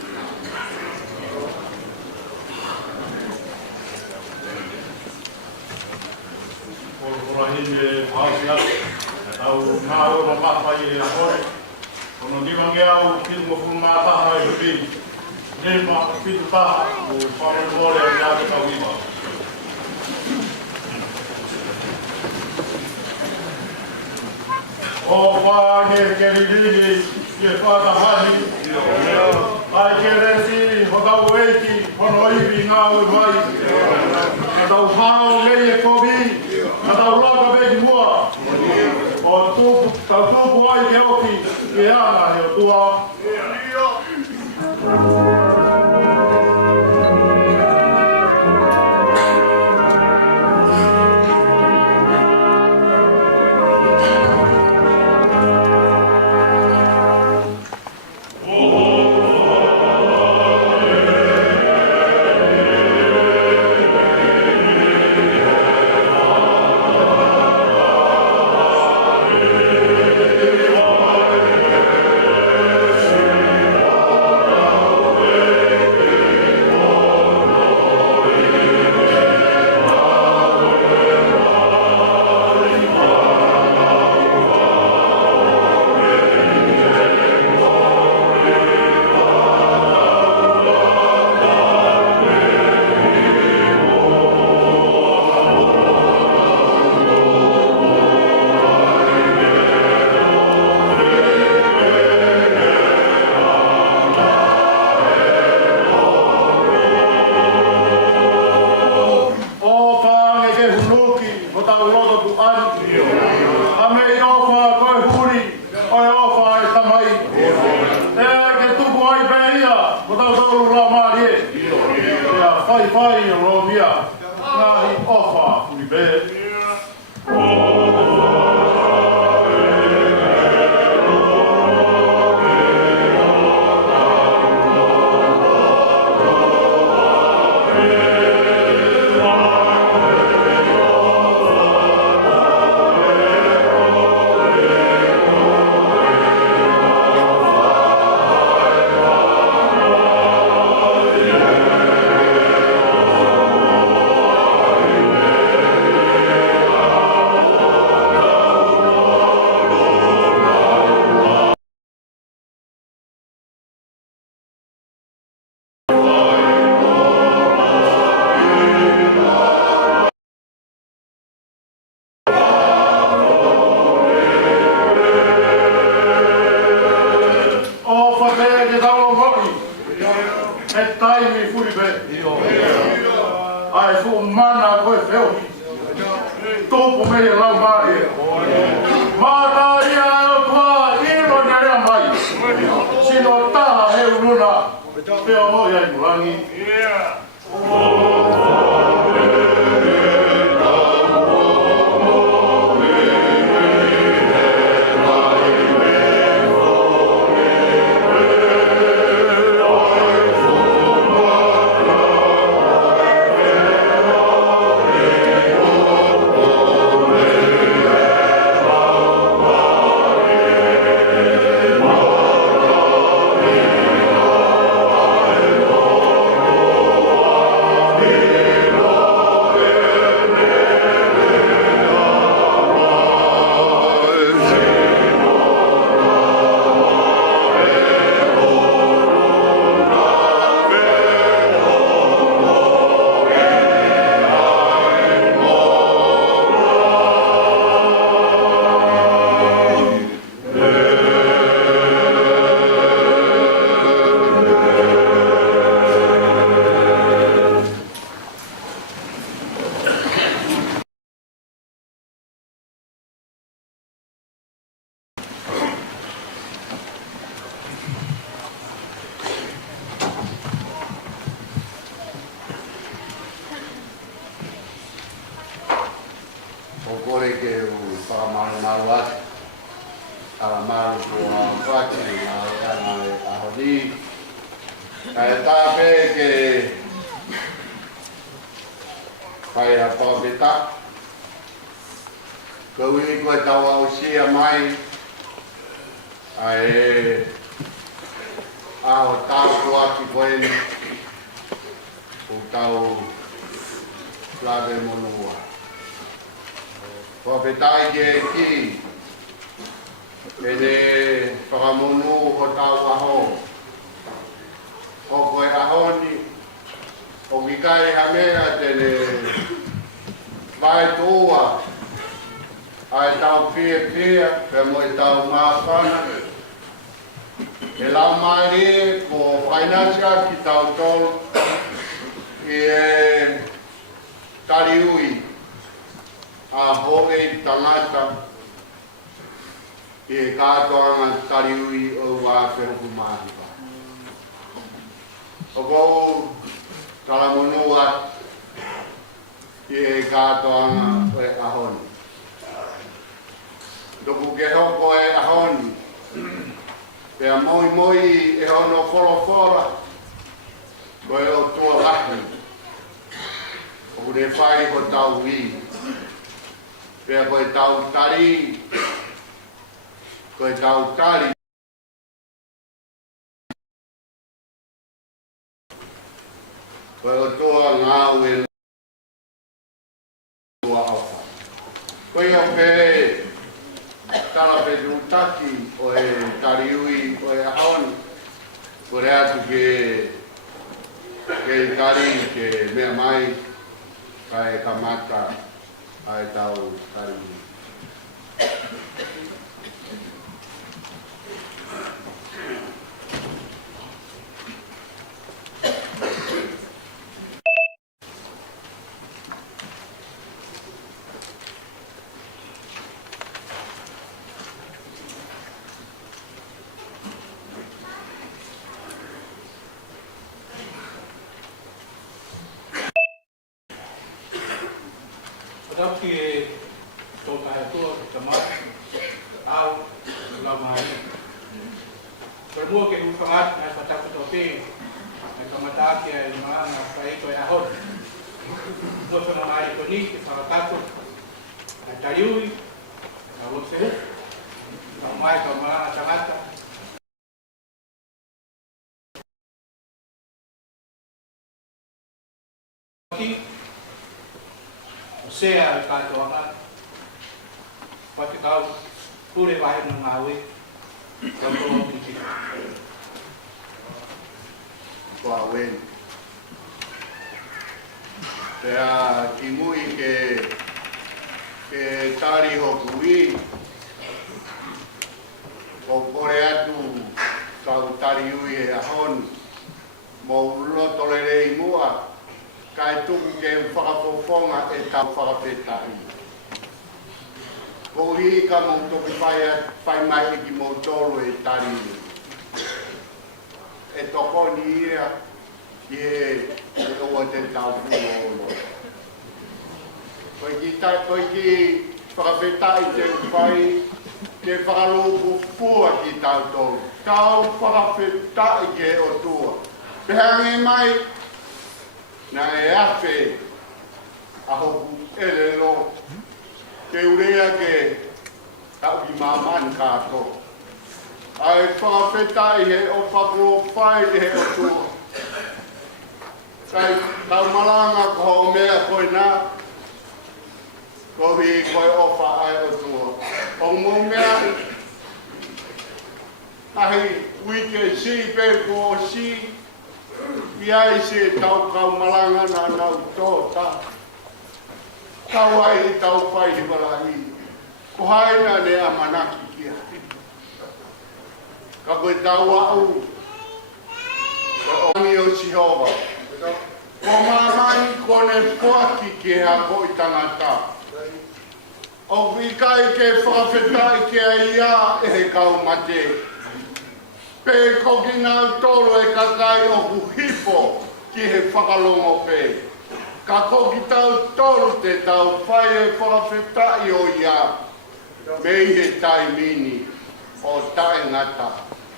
Ora hine hausi atu, tau ngā ora mawhai e a kore. Kono niwange au kitu mo fu mātaha e pili. Nema pitu taha o whamarumore e ate tau iwa. O whānge ke ririri ke whātahahi. Ai ke resi hokau eiki hono iwi ngā uruai. Ka tau whāo mei e kovi. Ka tau raka peki mua. O tau tupu ai ke oki ke ana he o tua. whai o rovia. Ngahi ofa furi be. O whate ke tau hoki. E taimi furi be. Ai fu mana koe wheo. Tōpo me e lau māre. Māta ia o kua iro nerea mai. Sino taha he uruna. Peo hoi ai mulangi. O kore ke o whakamaru atu. Ala maru ko a whaki na ana e ahoni. Ka e tāpe ke whai a pāpeta. Kaui koe tau au sia mai. A e aho tāpu aki koe ni. O tau lave monua. Whapetai ke ki, e ne whakamonu ho tau aho. Ho koe ahoni, o ki kai hamea tene vai tua. Ai tau pia, pe mo i tau māwhana. E lau mai re, ko whainasia ki tau tolu, i e tariui. A hoe tangata e kātoanga tariui o wāwheroku māhipa. O kou talamonua e kātoanga e ahoni. Toku ke hoko e ahoni, pea moi moi e hono whorofora, koe o tua lahi, o ne whai ho tau wii. Pea koe tau tari, koe tau tari. Koe o toa ngāu e tua awha. Koe o pe tala pe rutaki o e tariui o e ahoni. Kore atu ke tari ke mea mai, kai kamata. Ai tau tari. Toki tō tahe tua ki tamai, au, lau mai. Pero mua ke uwhangat nai whatako tō te, nai kamataki ai maanga whai koe ahon. Mua whanamai ko ni ke whakatako, nai tariui, nai wotse, lau mai ka maanga tangata. Sea ka toanga pati kau pure bahaya ng ngawi kalau kita Wawen kaya kimui ke tari ho kui o kore atu kau tari ui e ahon mo lo tolere imua kai tuku ke whakapoponga e tau whakapetai. Ko hi ka mong toki whai mai ki mō tōru e tari. E toko ni ia ki e oa te tau pūlo. Koi ki whakapetai te whai ke whakalopu pua ki tau tōru. Kau whakapetai ke o tua. Pehangi mai na e afe a hoku elelo ke urea ke tau ki maman kato. Ai whakapetai he o whako whai he o tua. Kai tau malanga ko ho mea koe nā, ko hi koe ofa ai o tua. O mō mea, ahi wike si pe ko si, ia se tau kau malanga na nau tōta. Tau ai tau whai hi walahi. Ko haina ne amanaki kia. Ka koe tau au. Ko ongi o Sihova. Ko mamai kone poaki ke hako i tangata. O wikai ke whakawhetai ke ia e he kau mate. Pe koki nau tolo e kakai o kuhipo ki he whakalongo pe. Ka koki tau tolo te tau whai e whakawhetai o ia. Mei he tai mini o tae ngata.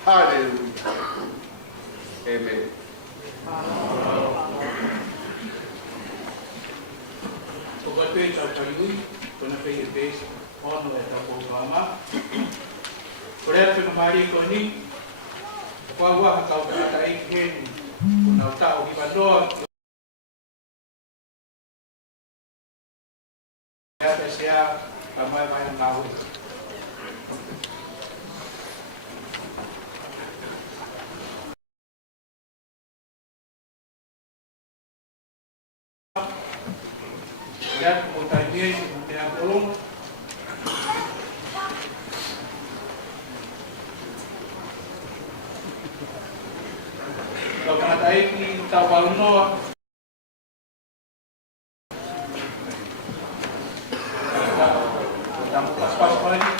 Hallelujah. Amen. So what we tau tariui, kona pei e pēs, ono e tau pōkama. Korea whenamari ko ni, Kwa waka kau kata ikheni, kuna utau hibanoa. Kata siya, kamay mayang kahoy. Kaya pumunta niya, pumunta ang tulong. Kalau kena tarik ni tahu baluno, tahu pas-pas lagi.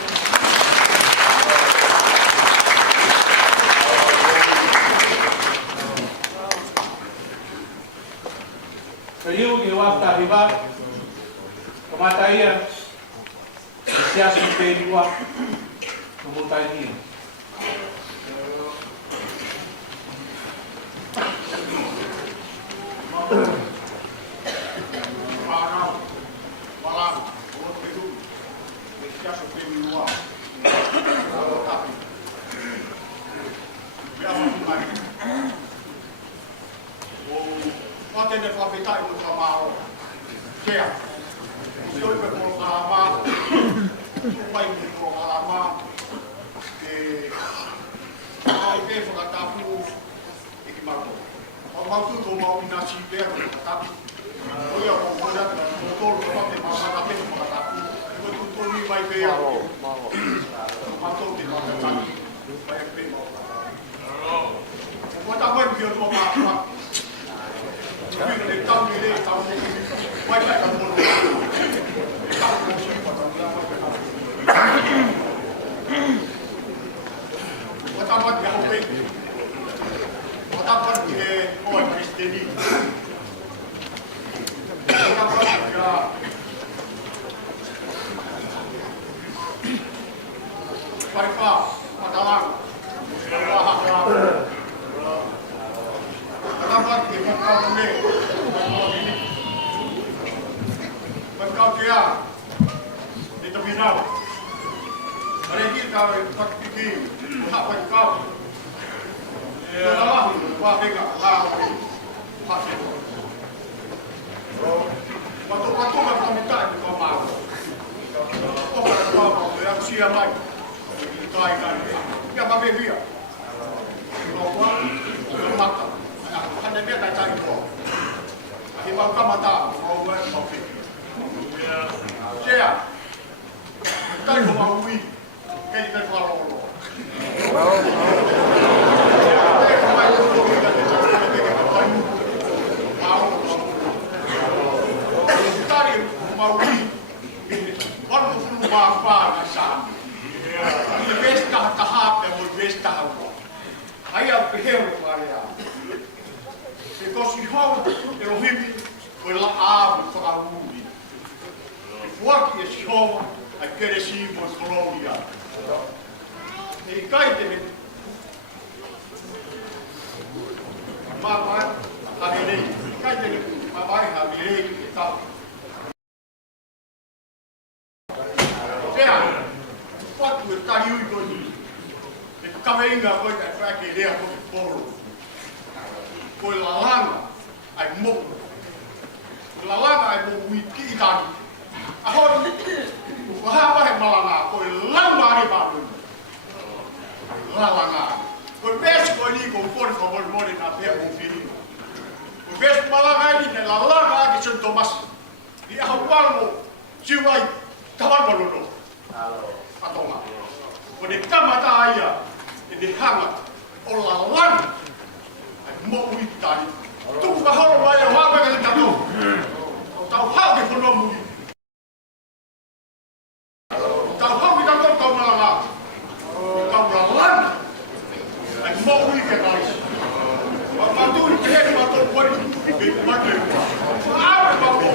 Periu di waktu hibat, kematian, siapa yang dua, kemudian ini. kau kia. Itu final. Hari ini kau tak fikir, tak kau. Allah, wah bega, lah. Pasir. Waktu kau minta itu kau mau. Kau yang siapa? Kau ikan. Yang apa dia? Kau mata. Hanya dia tak cari kau. Ibang kau mata, kau mau fikir. Siapa? Kau mau wui. Kita kalau. Because you have Elohim will have for our movie. What is shown at Keresi was Colombia. He guided it. Mama, I mean, guided it. Mama, I mean, it's up. What will tell you going to do? It's coming up with that back there for the borrow. For la lana, I move. La lana, I move with Kitan. I hold Wahaba Malana, for Lamari Babu. La lana. For best for legal for more than a pair of feeling. For best Malagani and La Lana, it's Thomas. The Ahapalo, Chiwai, Tamarolo. Atoma. For the Tamata Aya, in the Hammer, or La Lana. Mo wit tadi. Tu bahar bayar wa ba kan tahu. Tahu hal ke kono mu. Tahu hal kita tahu malanga. Tahu lawan. Ai mo wit ke tadi. Wa ma tu ke he ma tu pori. Be ma ke. Ah ba mo.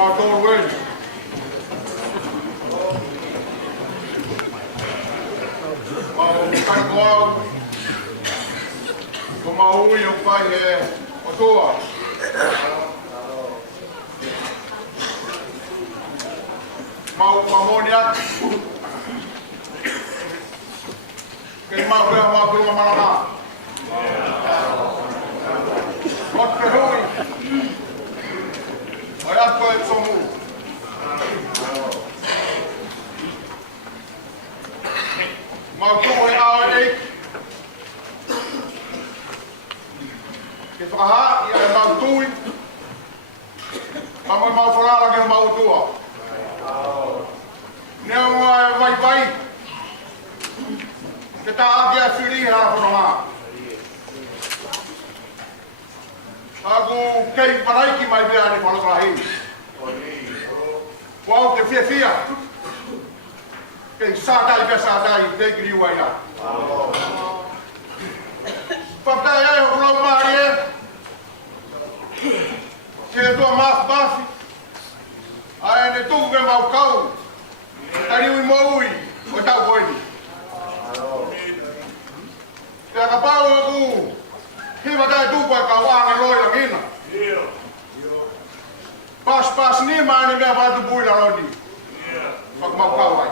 mau tolu wen. Mau kan kau, kau mau yang pai o tua. Mau pamoniat. Kau mau belum mana. Ot kehui. Ayat kau itu semua. Mau kau yang awal ini. Kita kah yang mau tuin. Mau falar lagi mau tua. Ni orang baik-baik. Kita agak suri lah orang. Aku kei paraiki mai bea ni palo kahi. Wau ke fia. Kei sadai be sadai te gri waina. Papai ai ho lo mari. Ke do mas basi. Ai ne tu be mau kau. Tari ui moui, o tau koini. Kaya kapau aku. Hiva tai tupa ka waange loila ngina. Pas ni maani mea vatu puila lodi. Pak mau kawai.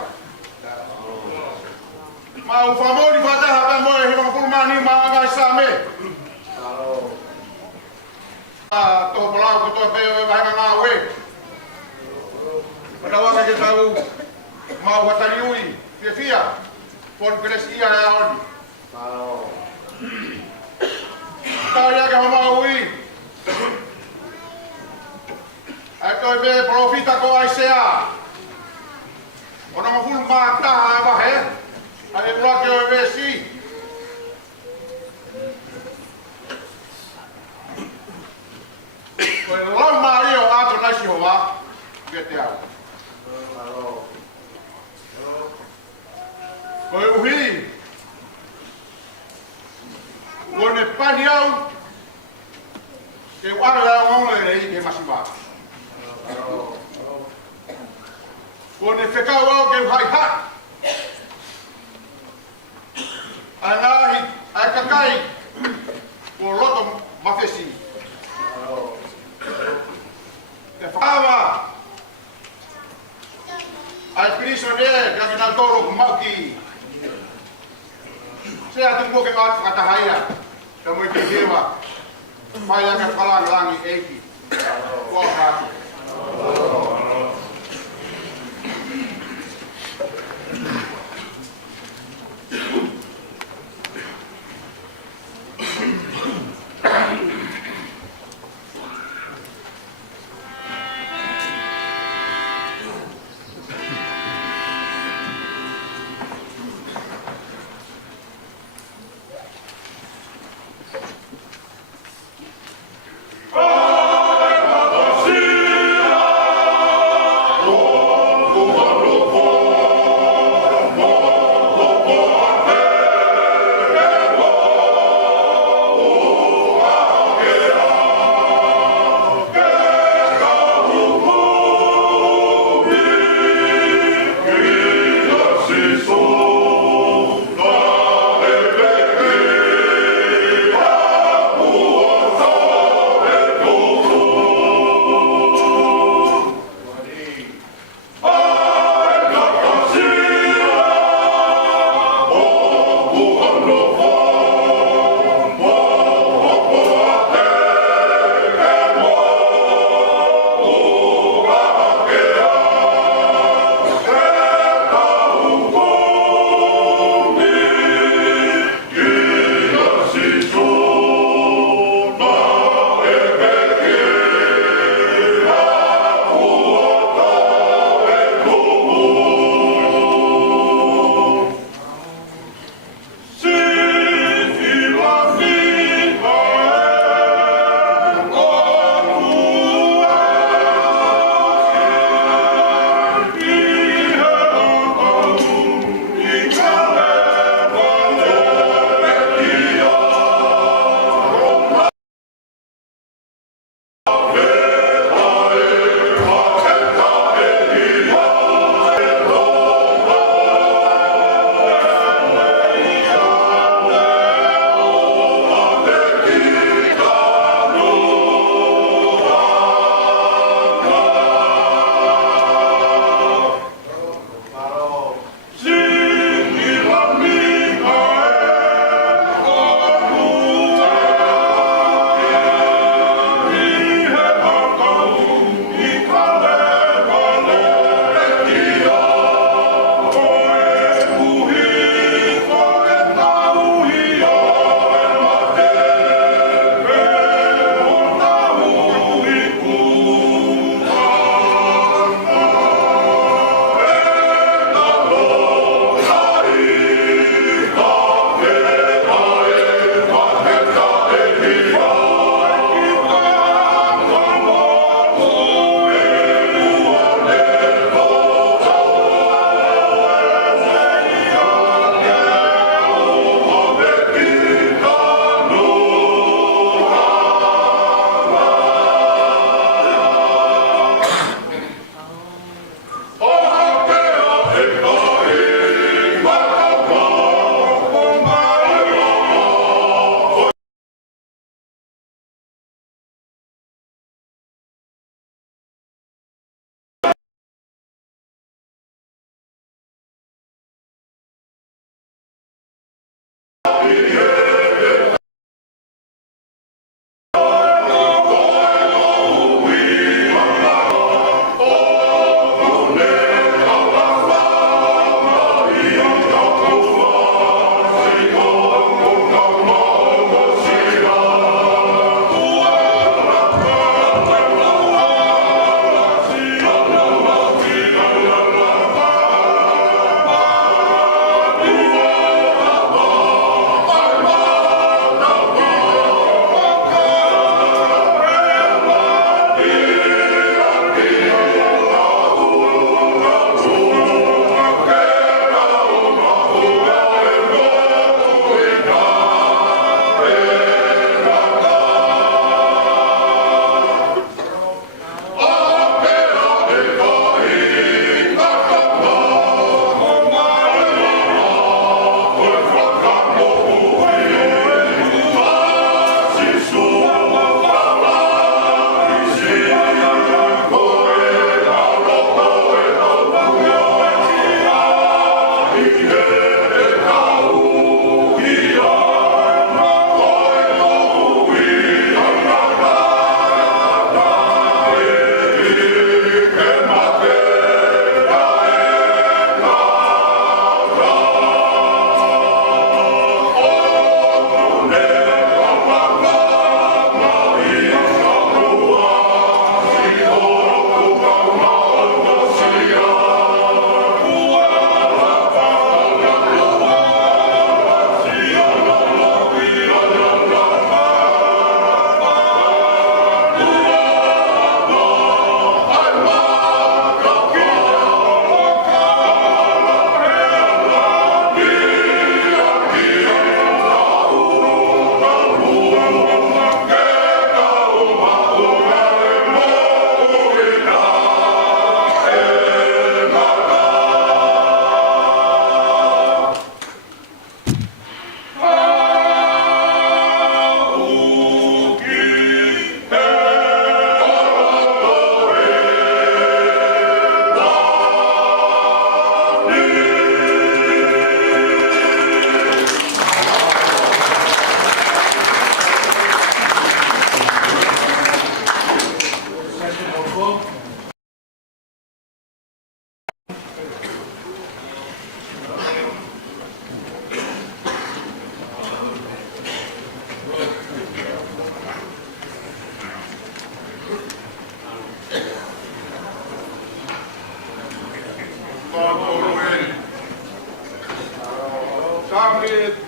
Mau famoni fataha pa moe hiva kulma ni maanga isame. To palau ko to pe vai ngawe. Padawa ka tahu mau wataliui fia por cresia aoni. Kaya ka maui. Ato be profita ko ai sea. Ona maful mata ba he. Ai bloque o vesi. Ko lo Mario ato na Jehová. Geteau. Koi uhi. Kone paniau. Ke wala ngong le ke masiba. Kone fekau au ke hai hat. Anahi akakai. Ko loto mafesi. Te fava. Ai prisioner que na toro mauki. Saya tunggu ke kat kata haya. Kamu dihewa. Maya ke palang langi eki. Wah hati. Oh!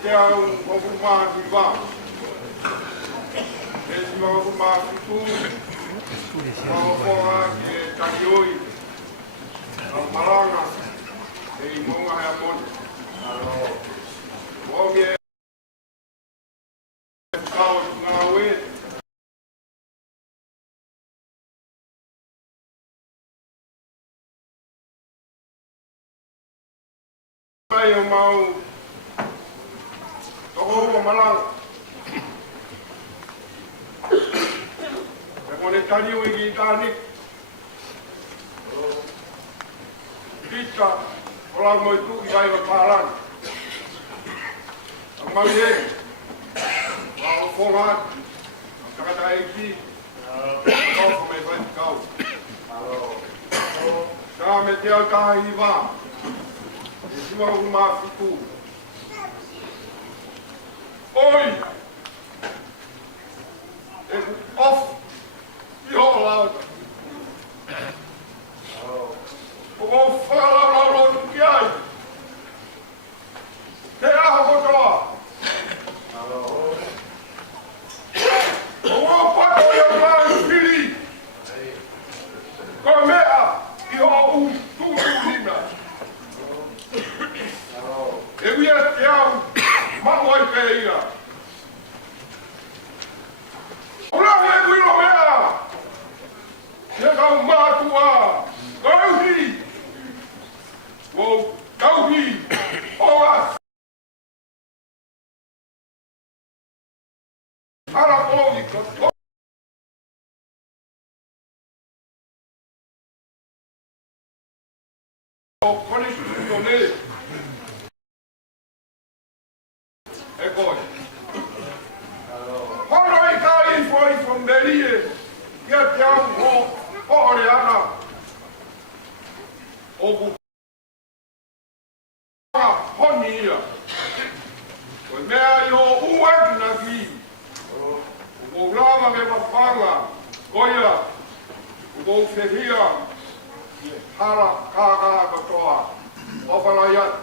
te au o kuma ki va. E si wa o kuma ki tu. Wa o koa ki e takioi. Au maranga. E i monga hea moni. O mi e kao i ngā ue. Mai o mau toko o malanga. E kone tani o i ki tāni. Pita o lau moi tu i aiwa pārani. Ang mau e, wao fongat, ang takata e ki, kau ko me vai kau. Sa me te au tahi wā. E sima o ma fitu. Oi! E ku off i ho lauta. O mo whakala rau ki ai. Te aho kotoa. O mo pato i au mai whiri. Ko mea i ho u tūrina. E wia te au, mango ai pe ia. Ora he kuiro mea! Te kau mātua, kauhi! Wau, kauhi, oa! Ara pōi, ko o konisu tuto ne. E koi. Horo i ka i foi from Berie. Ia te au ho ore ana. O ku honi ia. Koi mea i ho uaki na ki. O kou lama me mawhanga. Koia. O kou whehia. Hara kākā katoa. Ofala iat.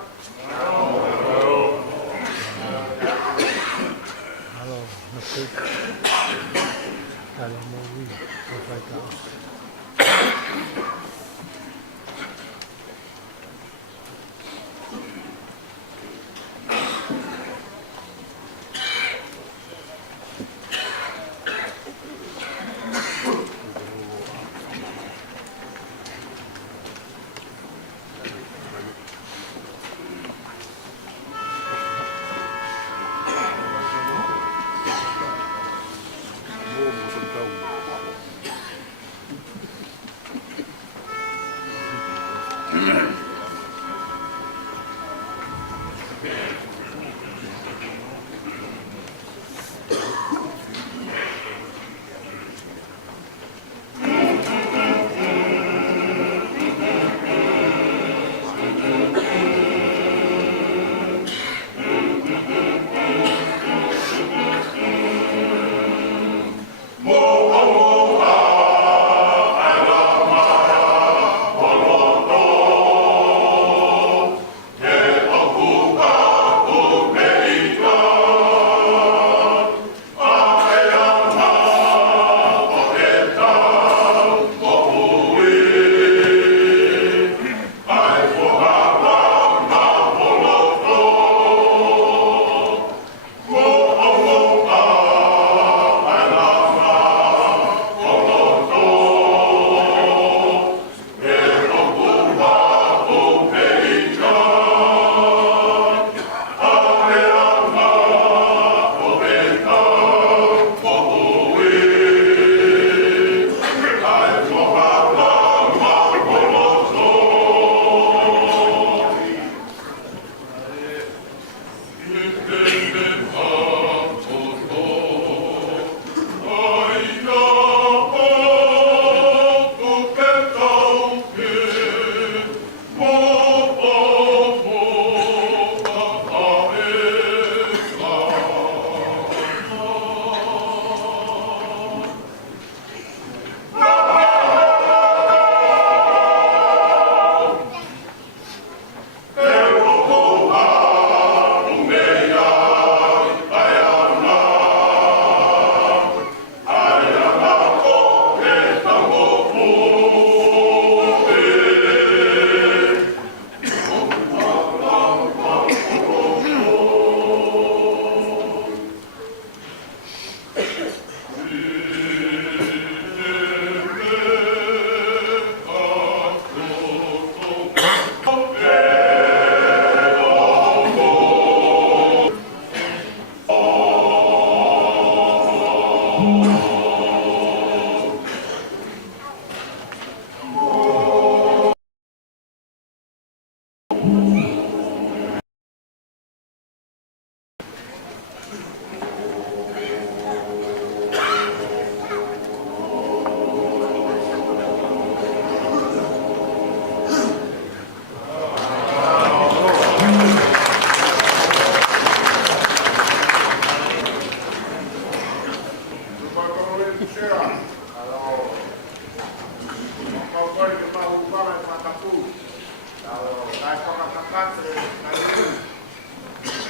katre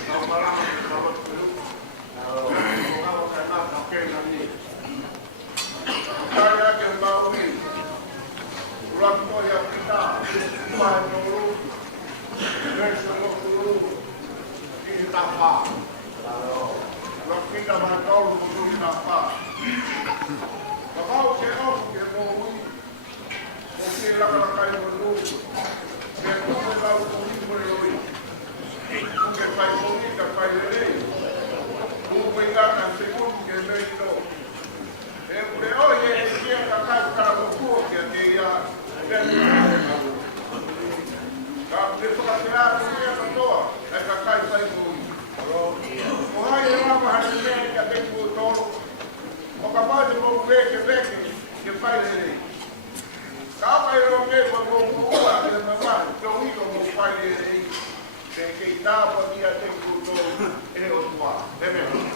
kau malam kau dulu kau kena pakai nanti saya kembali ini ulang yang kita dulu besok dulu kita apa ulang kita mantau dulu kita apa kalau saya ke mau mungkin lakukan dulu Perché la comunità che fai comunità fai lei comunque gana secondo che meglio e pure oggi è sia la casa la cuoca che ya che fa la sia la tua e la casa fai lui o hai la mamma che ha detto todo o capace di muovere che fai lei Kama ilo mego kuwa ni mama to hilo mfanye que estava dia tempo do ele tua amen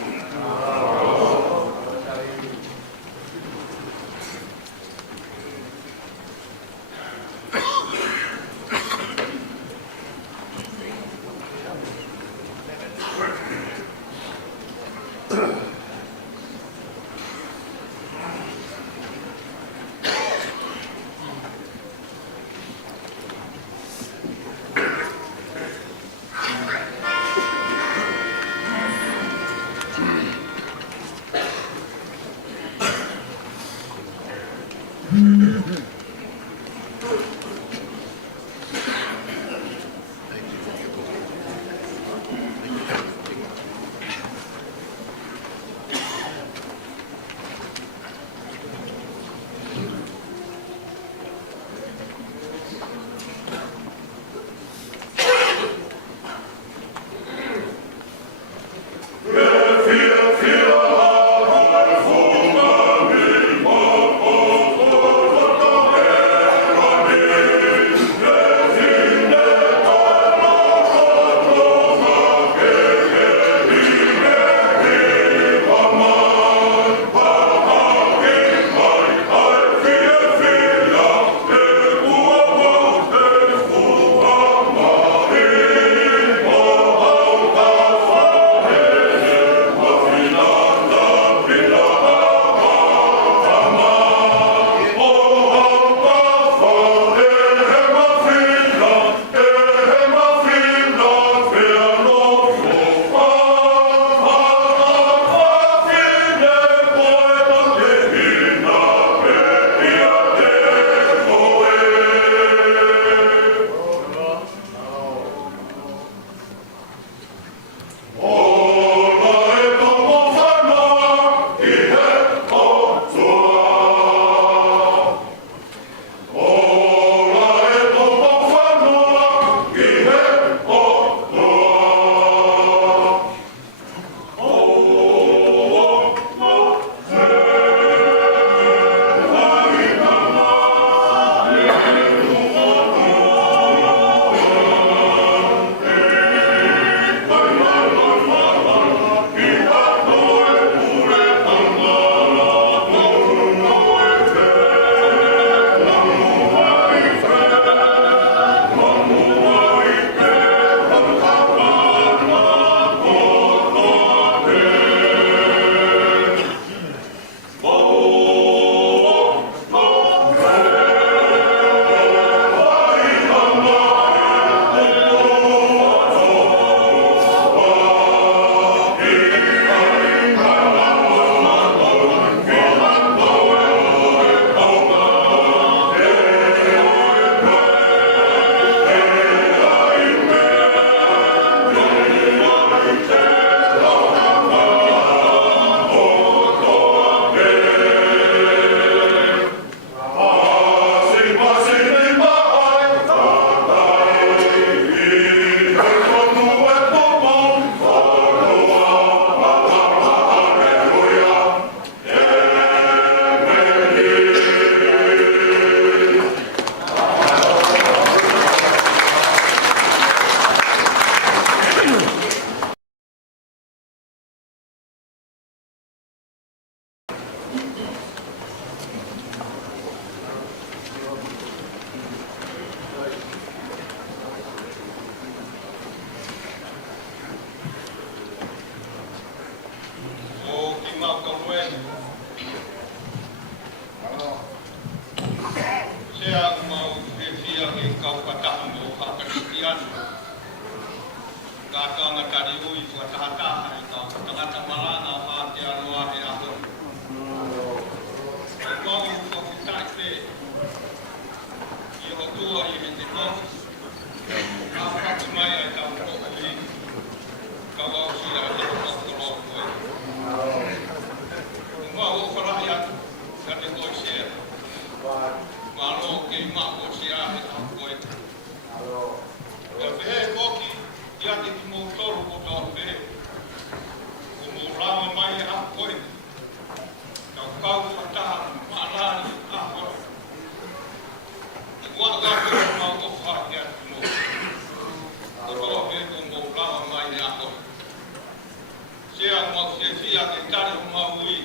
kari o maui,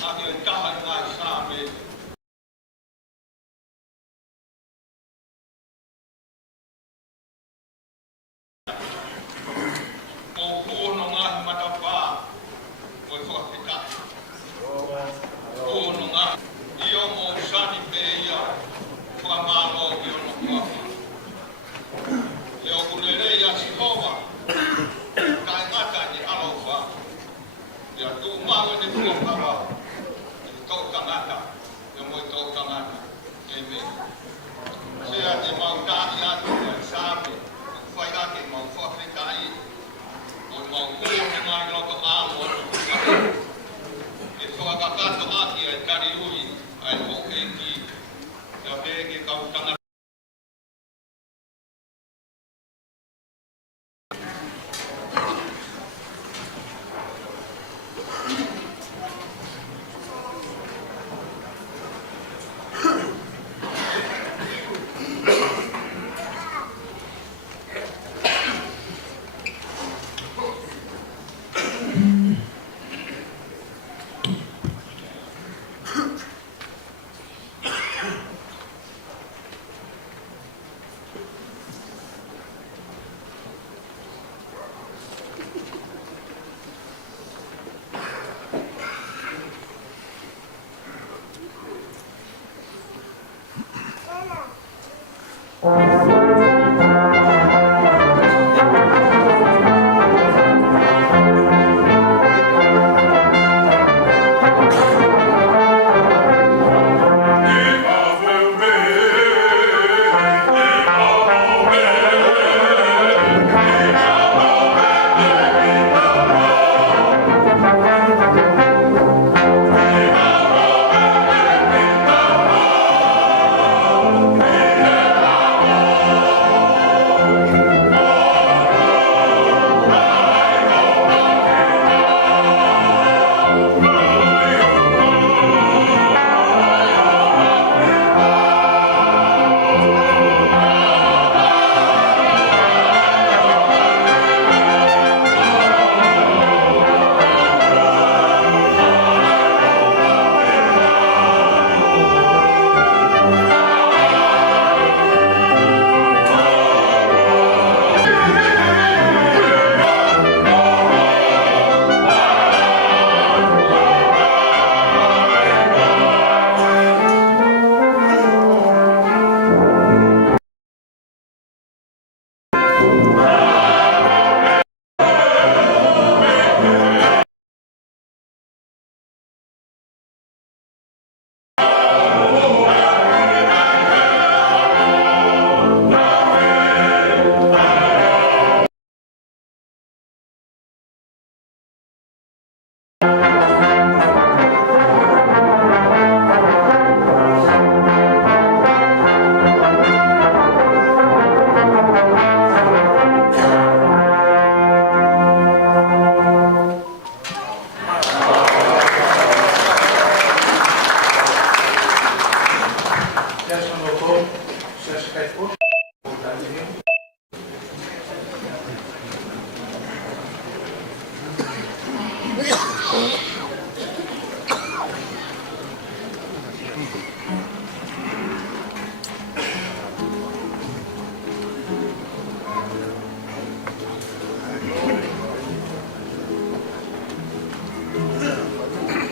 a ke taha ngā sāme. O kuono ngāhi matawha, o i whakapetaki. Kuono ngāhi, i o mo sani pe ia, whakamālo i o no kuahi. E o kurere ia Sihova, kai ngata ni alofa. Ia tu mawe ni kuahawa, i tau tangata, i mo i tau tangata. Amen. Sea te mautahi atu i sāme, whai ake mau whawhetai, o mau kuono ngai loko āmo atu. E whakakato aki ai kari ui, ai o eki, ia pēke kau tangata.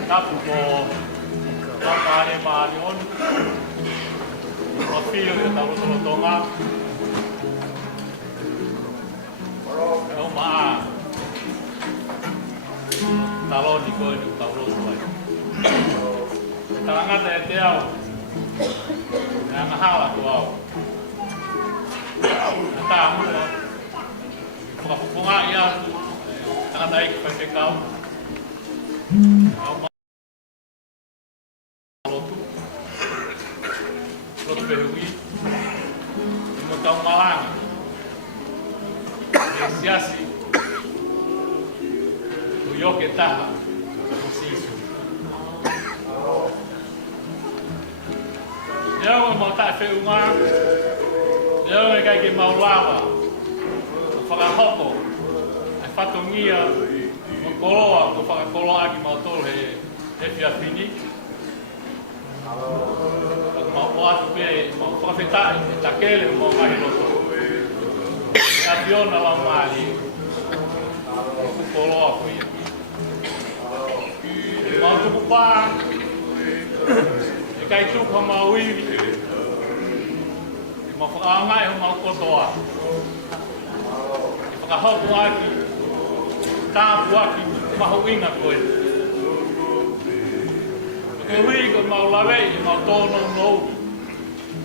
Tapu ko pakane maanion. Mafio ya taru tonga. E o maa. Talon ni ko ni taru tuai. Talangata e te au. E ngahala tu au. Ta mula. Whakapupunga ia tu. Tangata iki whakekau. Au maa. Lotu behui. Mo tau malanga. E siasi. O yoke taha. O sisu. Leo e mau tae whiunga. Leo e kai ke mau lawa. O whakahoko. E whatongia. O koloa, ko whakakoloa ki mautoro he whiawhini. Mau atu pe, mau whakawhetai, e takele mau ngahi roto. E aviona lau maali, ku koloa ko ia. Mau tuku pā, e kai tuka mau iwi, e mau whakaangai ho mau kotoa. E whakahoku aki, tāpu aki, maho inga koe. E hui ko mau lawei, e mau tōno nou,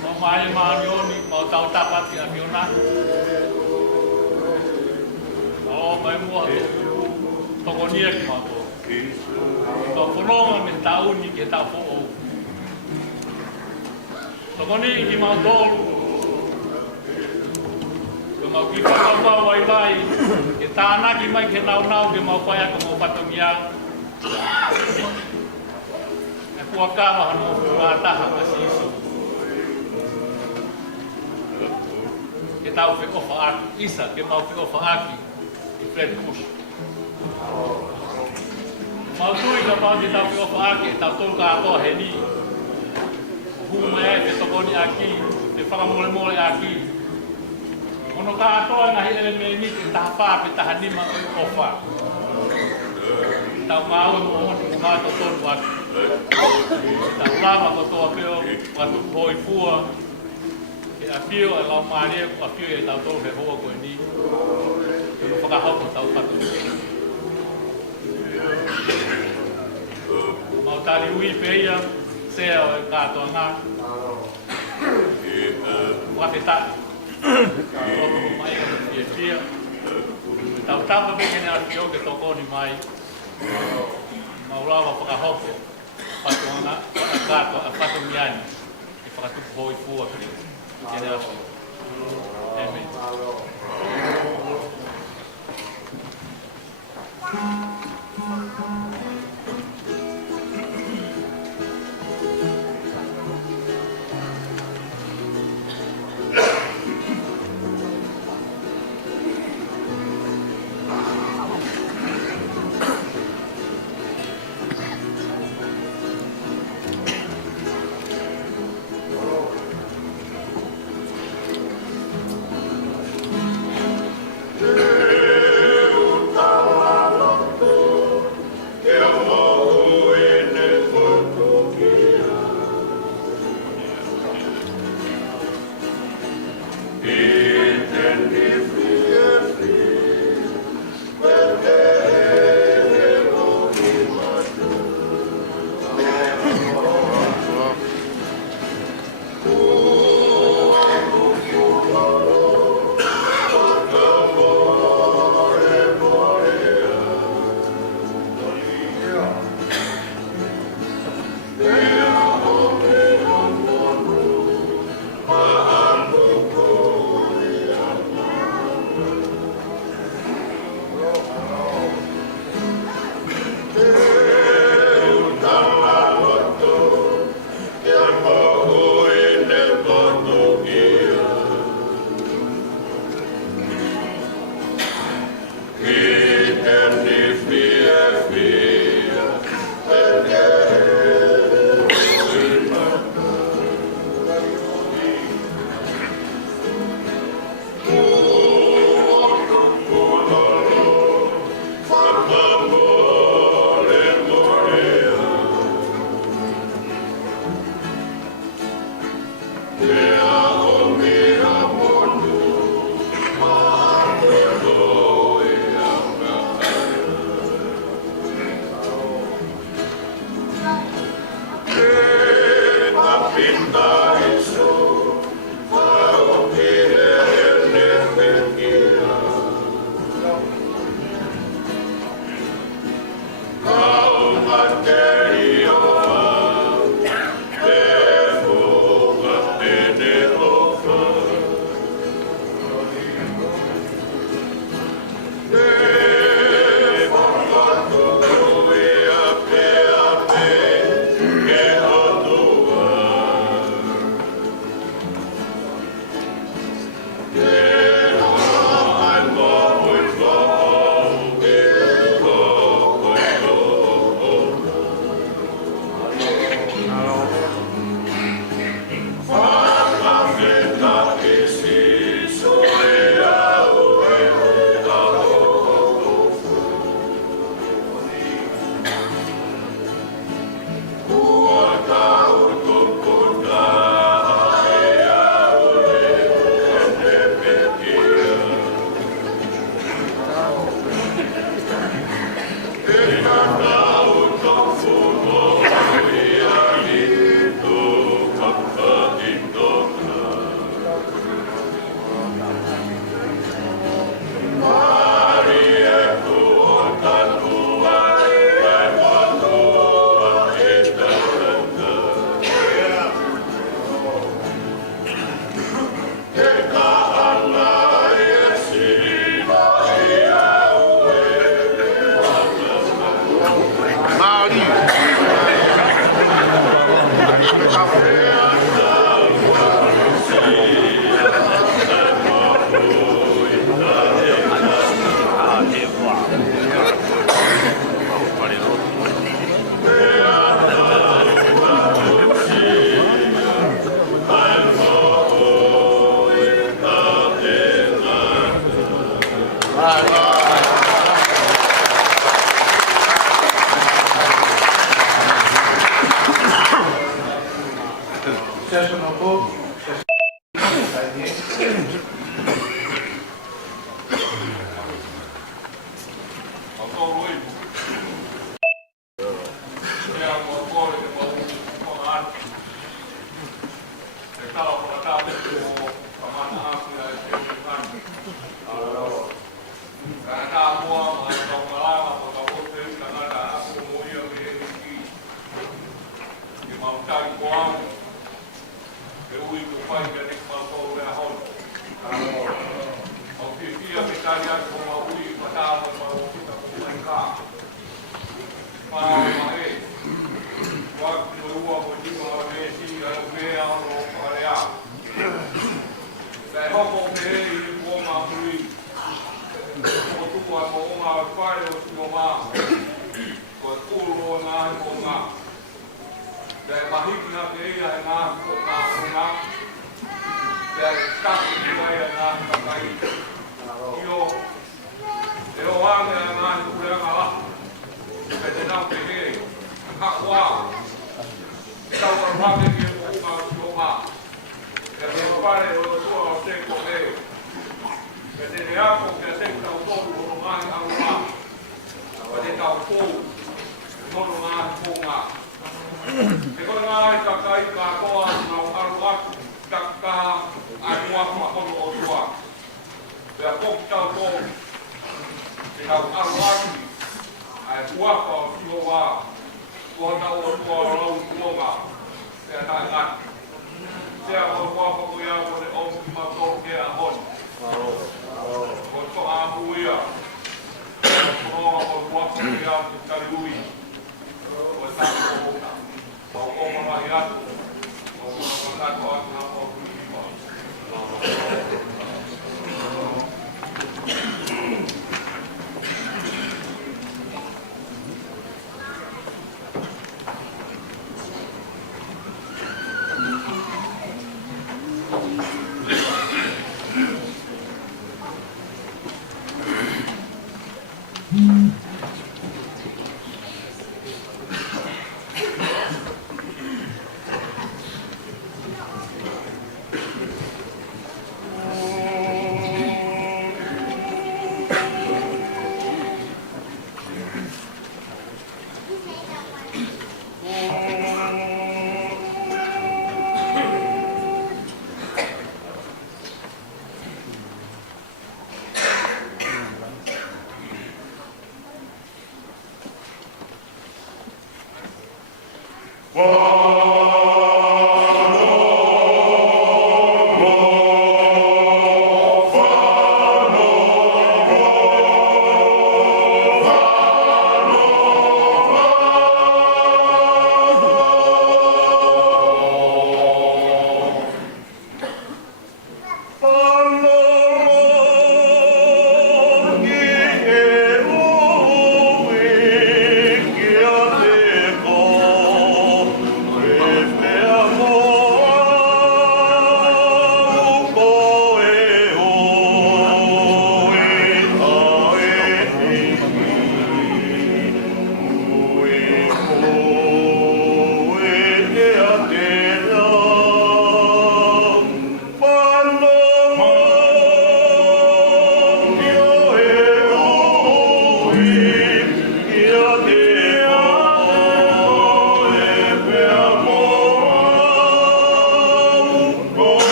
mau mai maanioni, mau tau tapati a miona. Mau mai mua tokonia ki mau tō. Ko whanonga me tauni ke tau po o. Tokoni ki mau tōlu. Ko mau ki whakawau wai lai. Ke tānaki mai ke nau ke mau whai ako mau patongia. E kua kawa hano ngā taha ka sisu. Ke tau whi ofa aki. Isa ke mau whi ofa aki. I Fred Bush. Mau tui ka pau te tau ki ofa ake, tau tolu ka atoa he ni. Huma e te tokoni aki, te whakamole mole aki. Ono ka atoa ngahi ele me ni te taha pā pe taha nima o ofa. Tau ngāu e mo honi mo mātou tolu aki. Tau lama ko toa peo, watu hoi fua. E a pio e lau maare, a pio e tau tolu he hoa koe ni. Ono whakahauko tau patu. Mau tali ui peia, sea o e kātoa ngā. Wate tali. Roko mo mai o fia fia. Tau tapa pe kene a fio ke tokoni mai. Mau lawa whakahoko. Pato ngā, kātoa, a pato miani. E whakatuku hoi fua kene a fio. Amen. Thank you. Opo.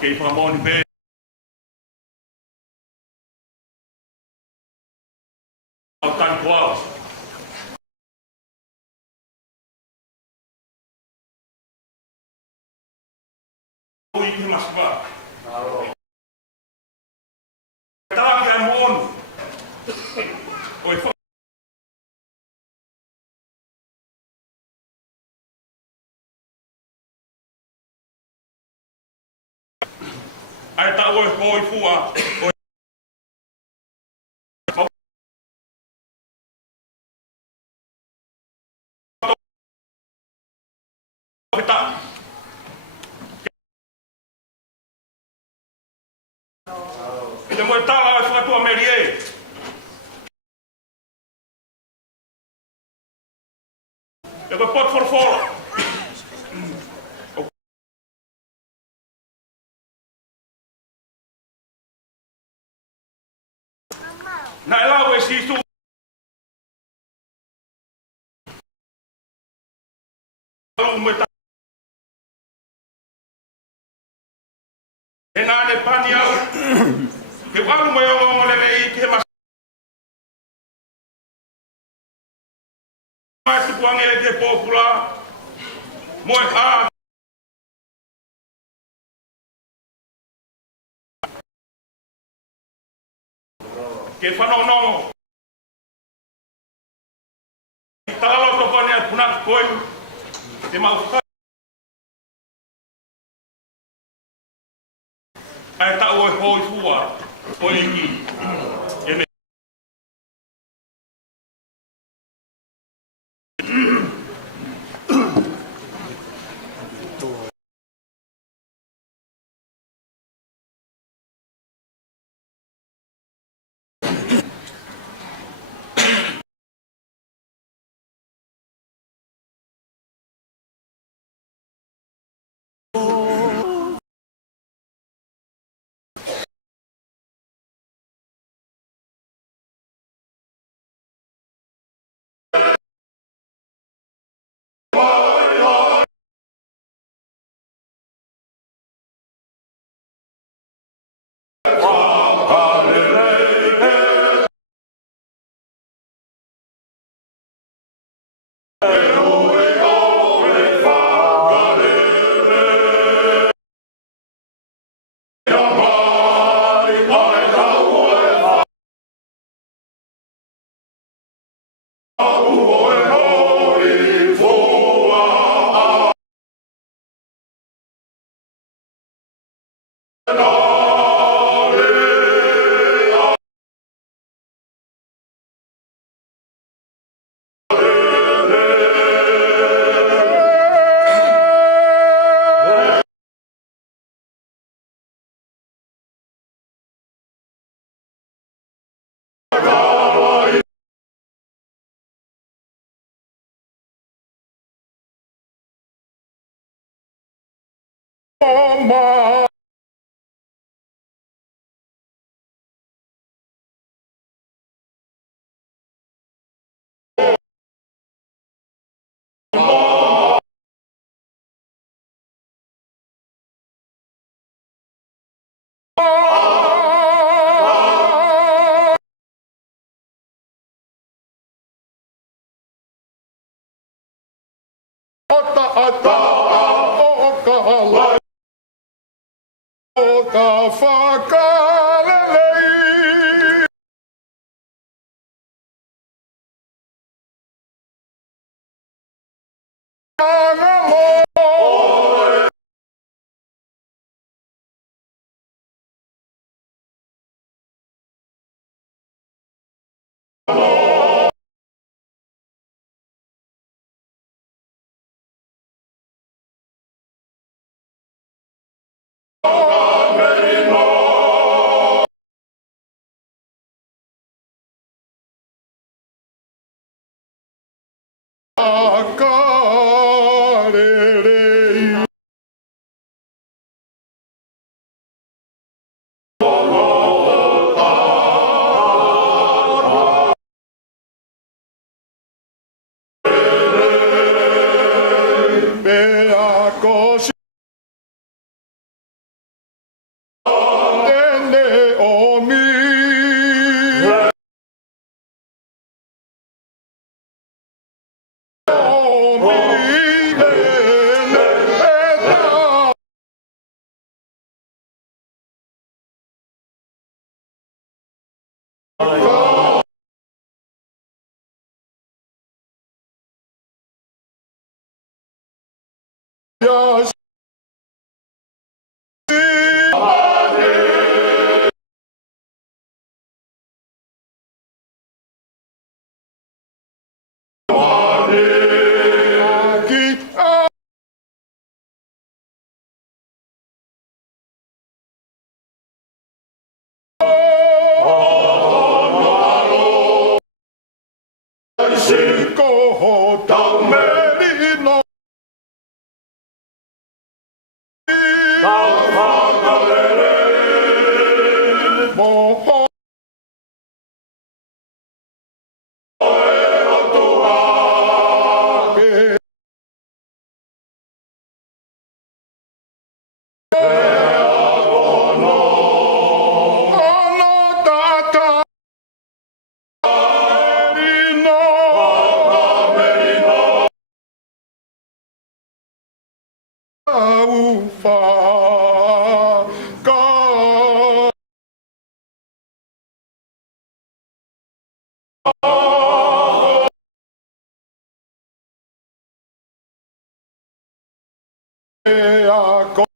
Kei whakamoni pē. Au tan koa. Ui ki masipa. Tawa ki ai mo onu. Oi wha. Ai ta oi koi fua. Ele mo tala ai whakatua merie. E koe pot forfora. Na e lau e sisu. E nā ne pani au. Ke walu mai o ngolele I ke mas. Mai tuku angele ke popula. Moe a. Ke whanonongo. Tagalo to kone kuna koe te mau whai. Ai ta oi hoi fua, oi iki. Ene. ako.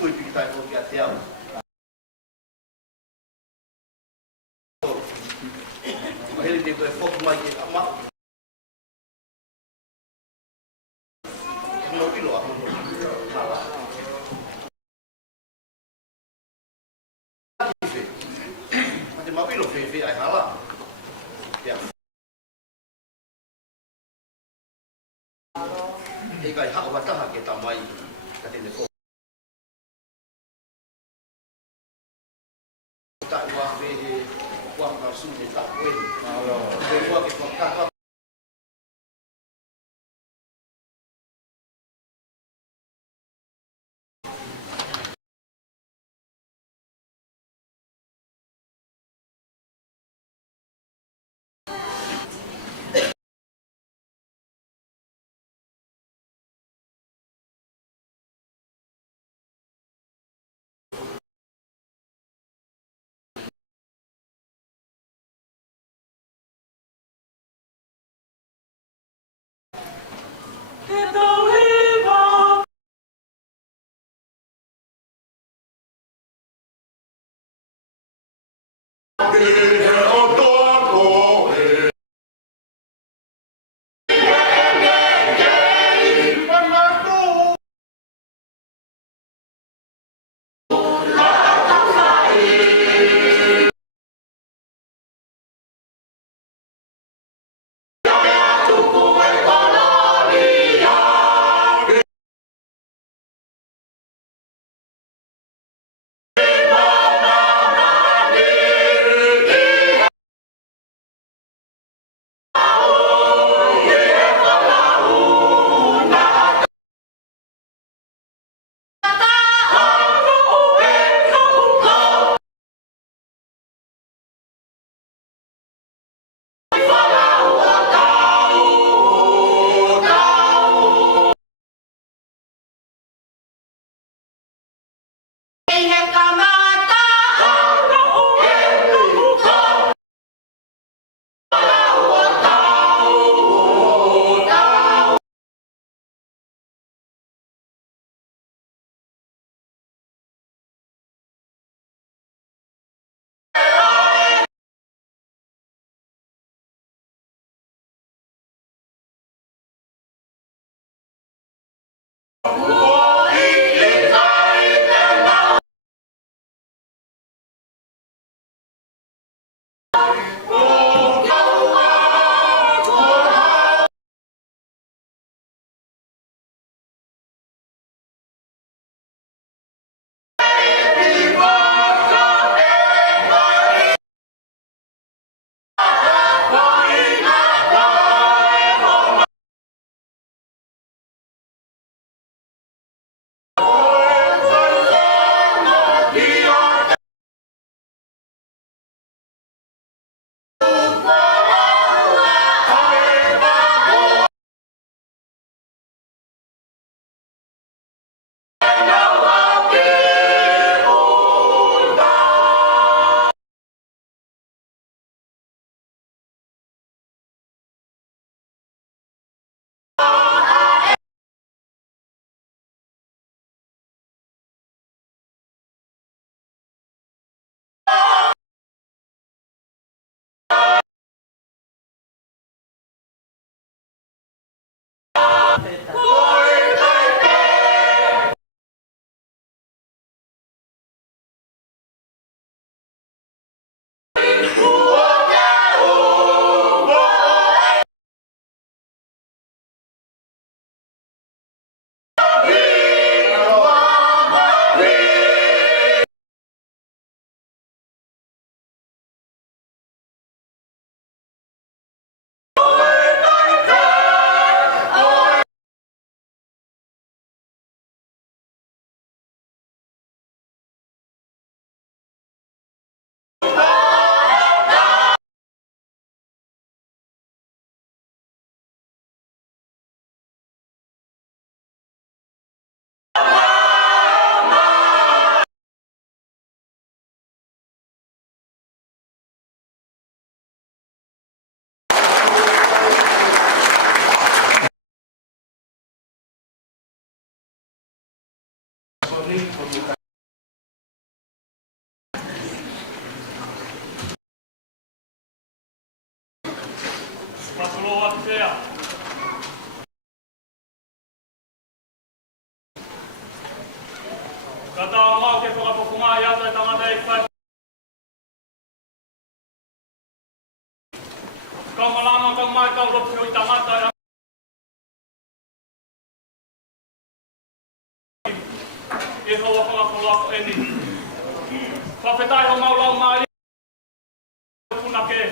Tôi bị tại một cái theo. Hele de foi foco mais de ama. Não pilo a fala. Mas mau pilo fe ai hala. Ya. Ei kai ha wa ta ke tamai ka te fo. Ta wa fe wa ka su de ta wen. Fe wa ke ka Hei he kamata, mau ke whakapokunga i ato e tangata e whai. Kau malanga, kau mai, kau ropu i tangata e hoa whakakolako e ni. Whawhetai ho maulau mai puna ke.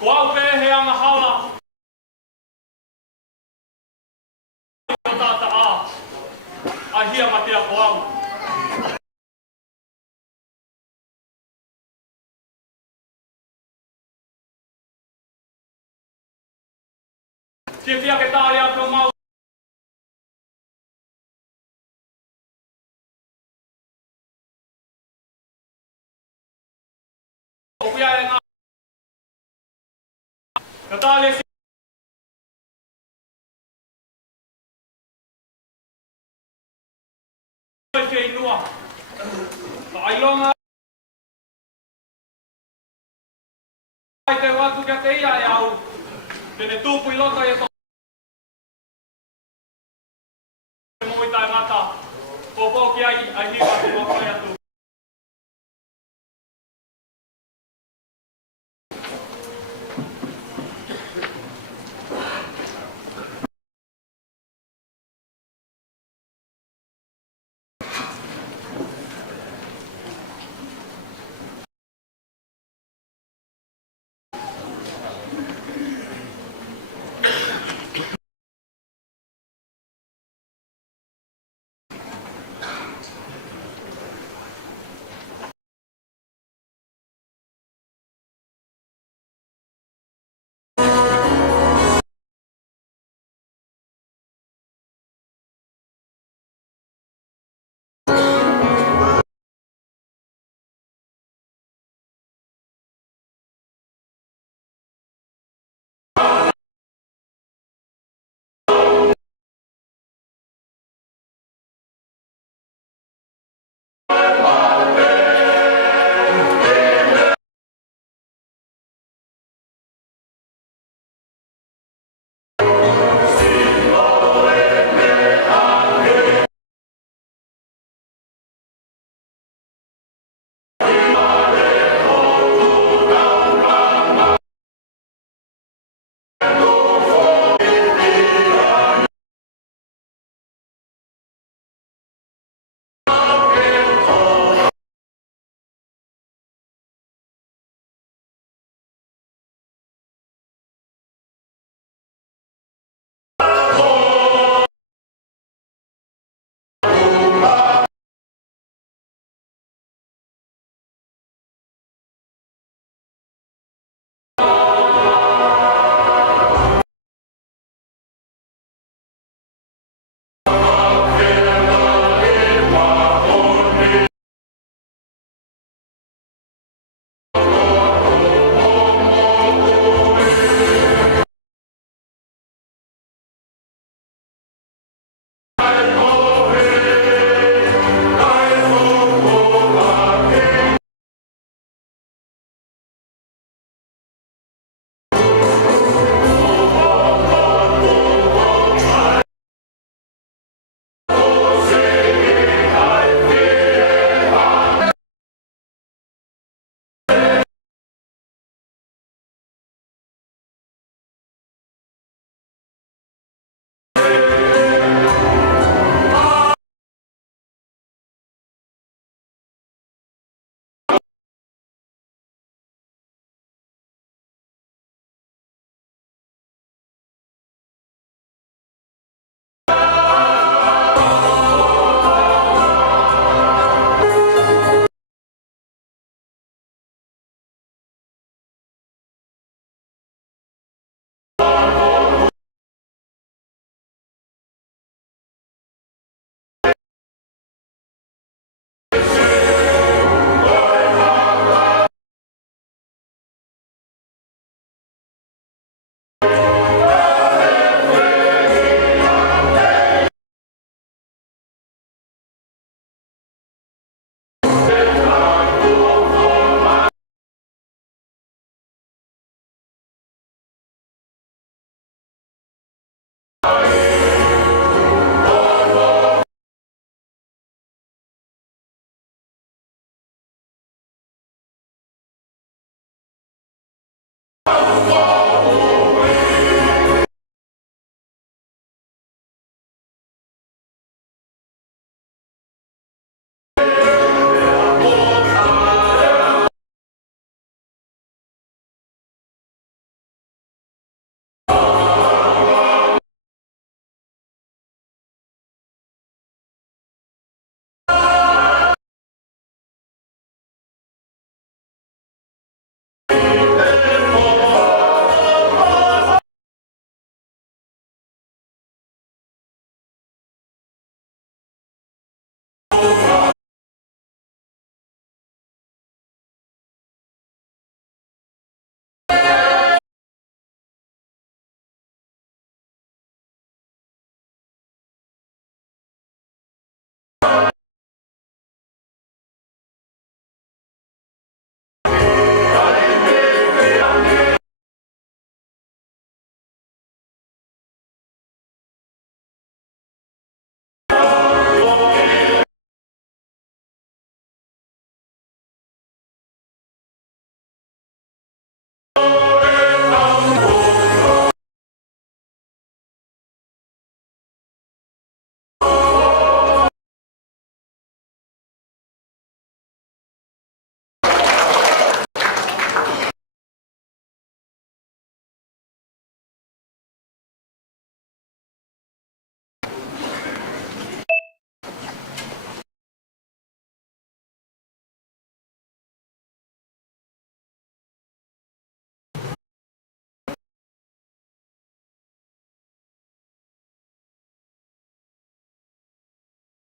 Ko au pe he anga hala. Ko tata a. Ai hia matea ko au. Tia tia ke tāre a ko mau. O kia e ngā. Ka tāre si. Ke inua. Ka ailonga. Ai te watu kia te ia e au. Tene tūpu i loto e to. Mo i tai ngata. Popo ki ai hiwa ki mo koe atu.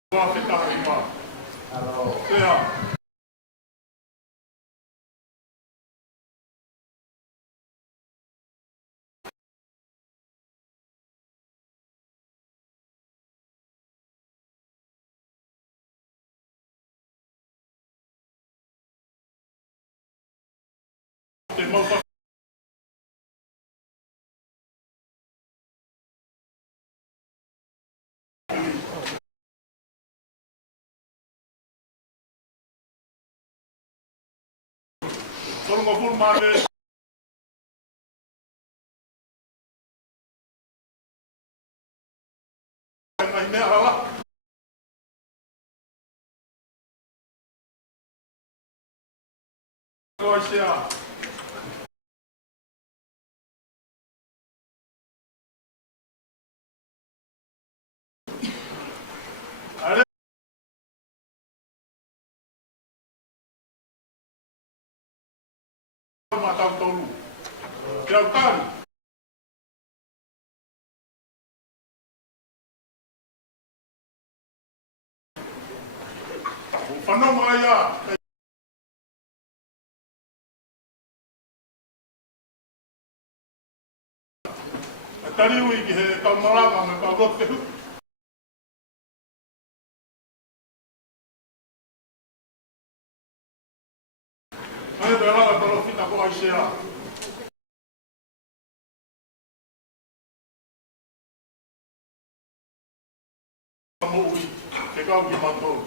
Boa ficar igual. Alô. Solo uma formada. Mas nela lá. Agora matar o tolo. Que é o cara. O fenômeno aí. Tari ui ki he kaumalaga me ka rote hu. Ai te laga tolo fita ko ai sea. Mo ui, te kau ki matou.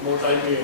Kamu taimi.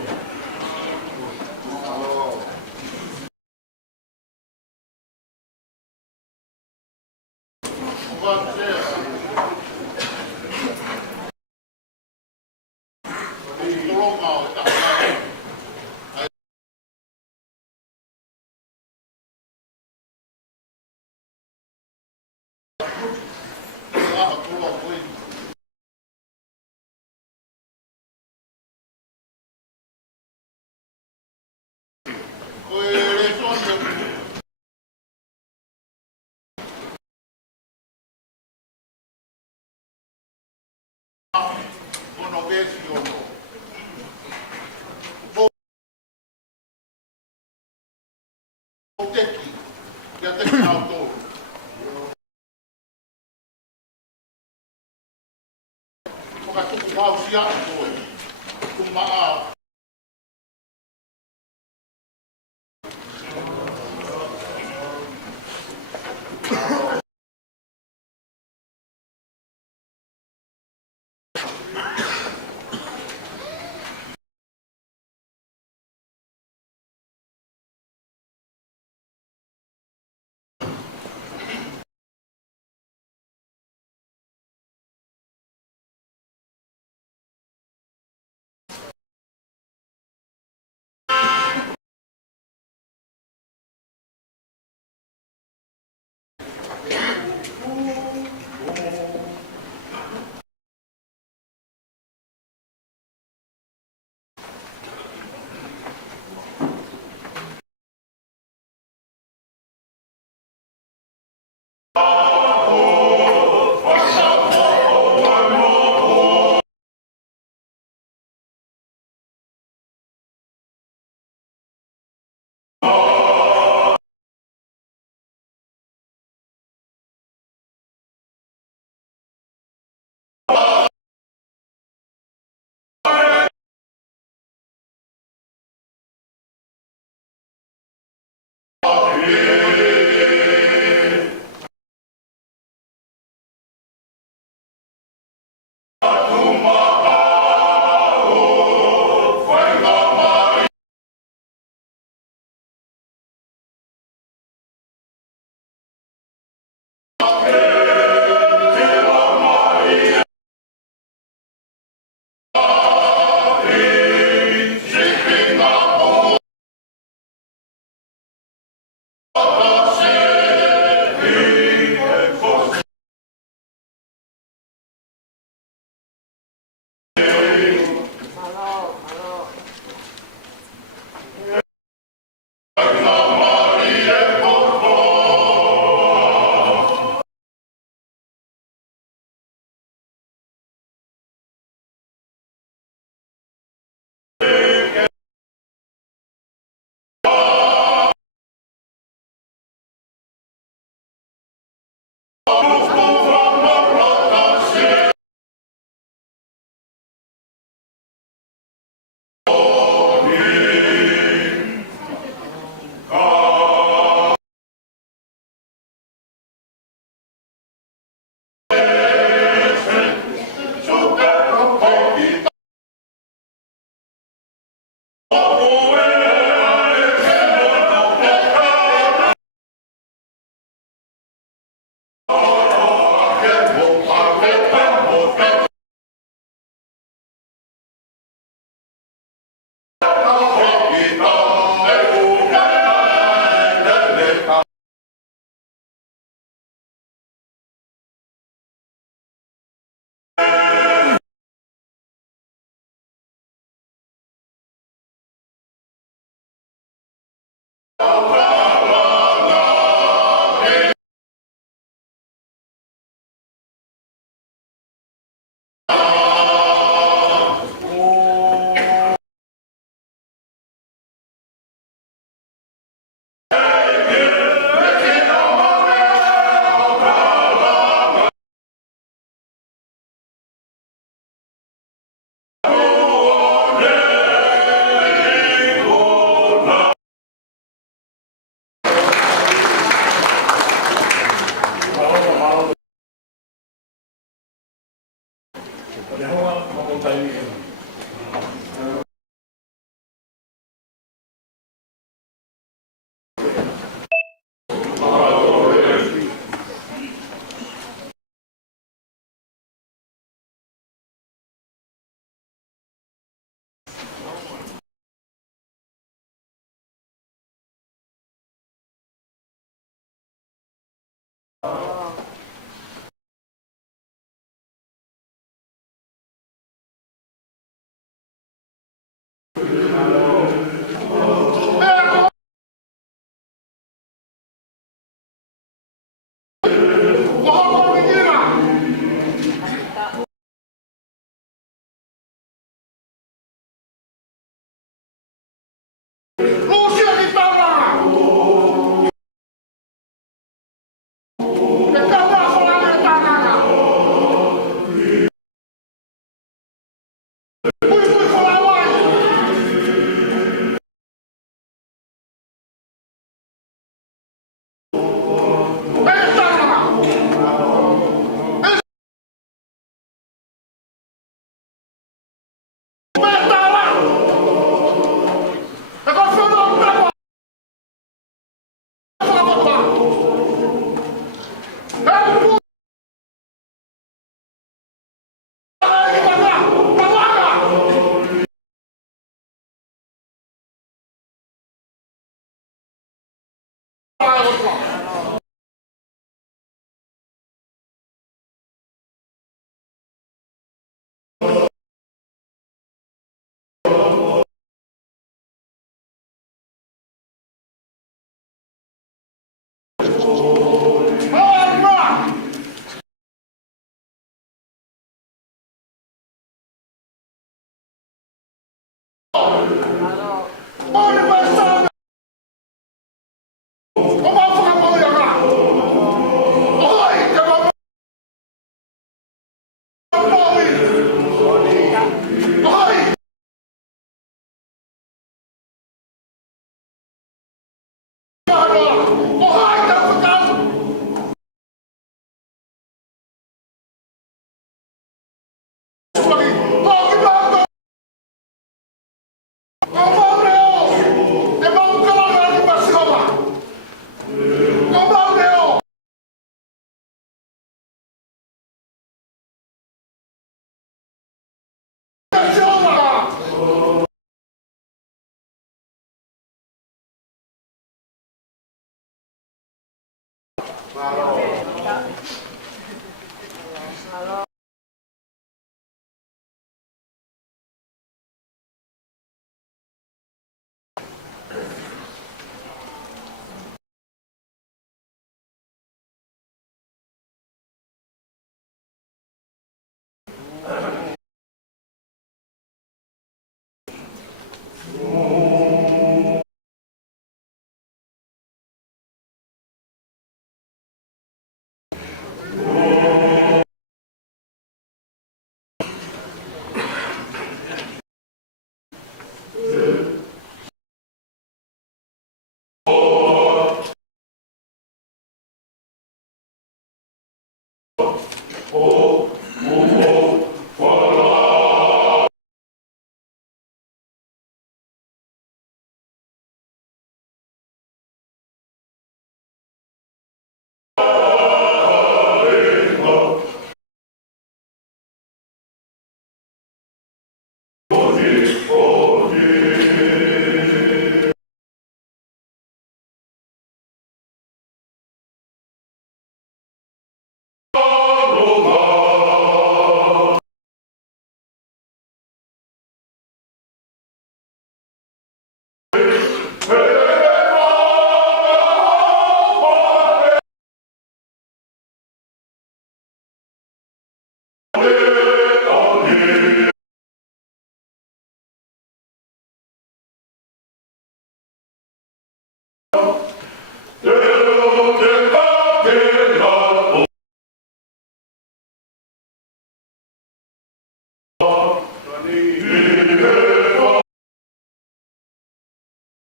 Claro.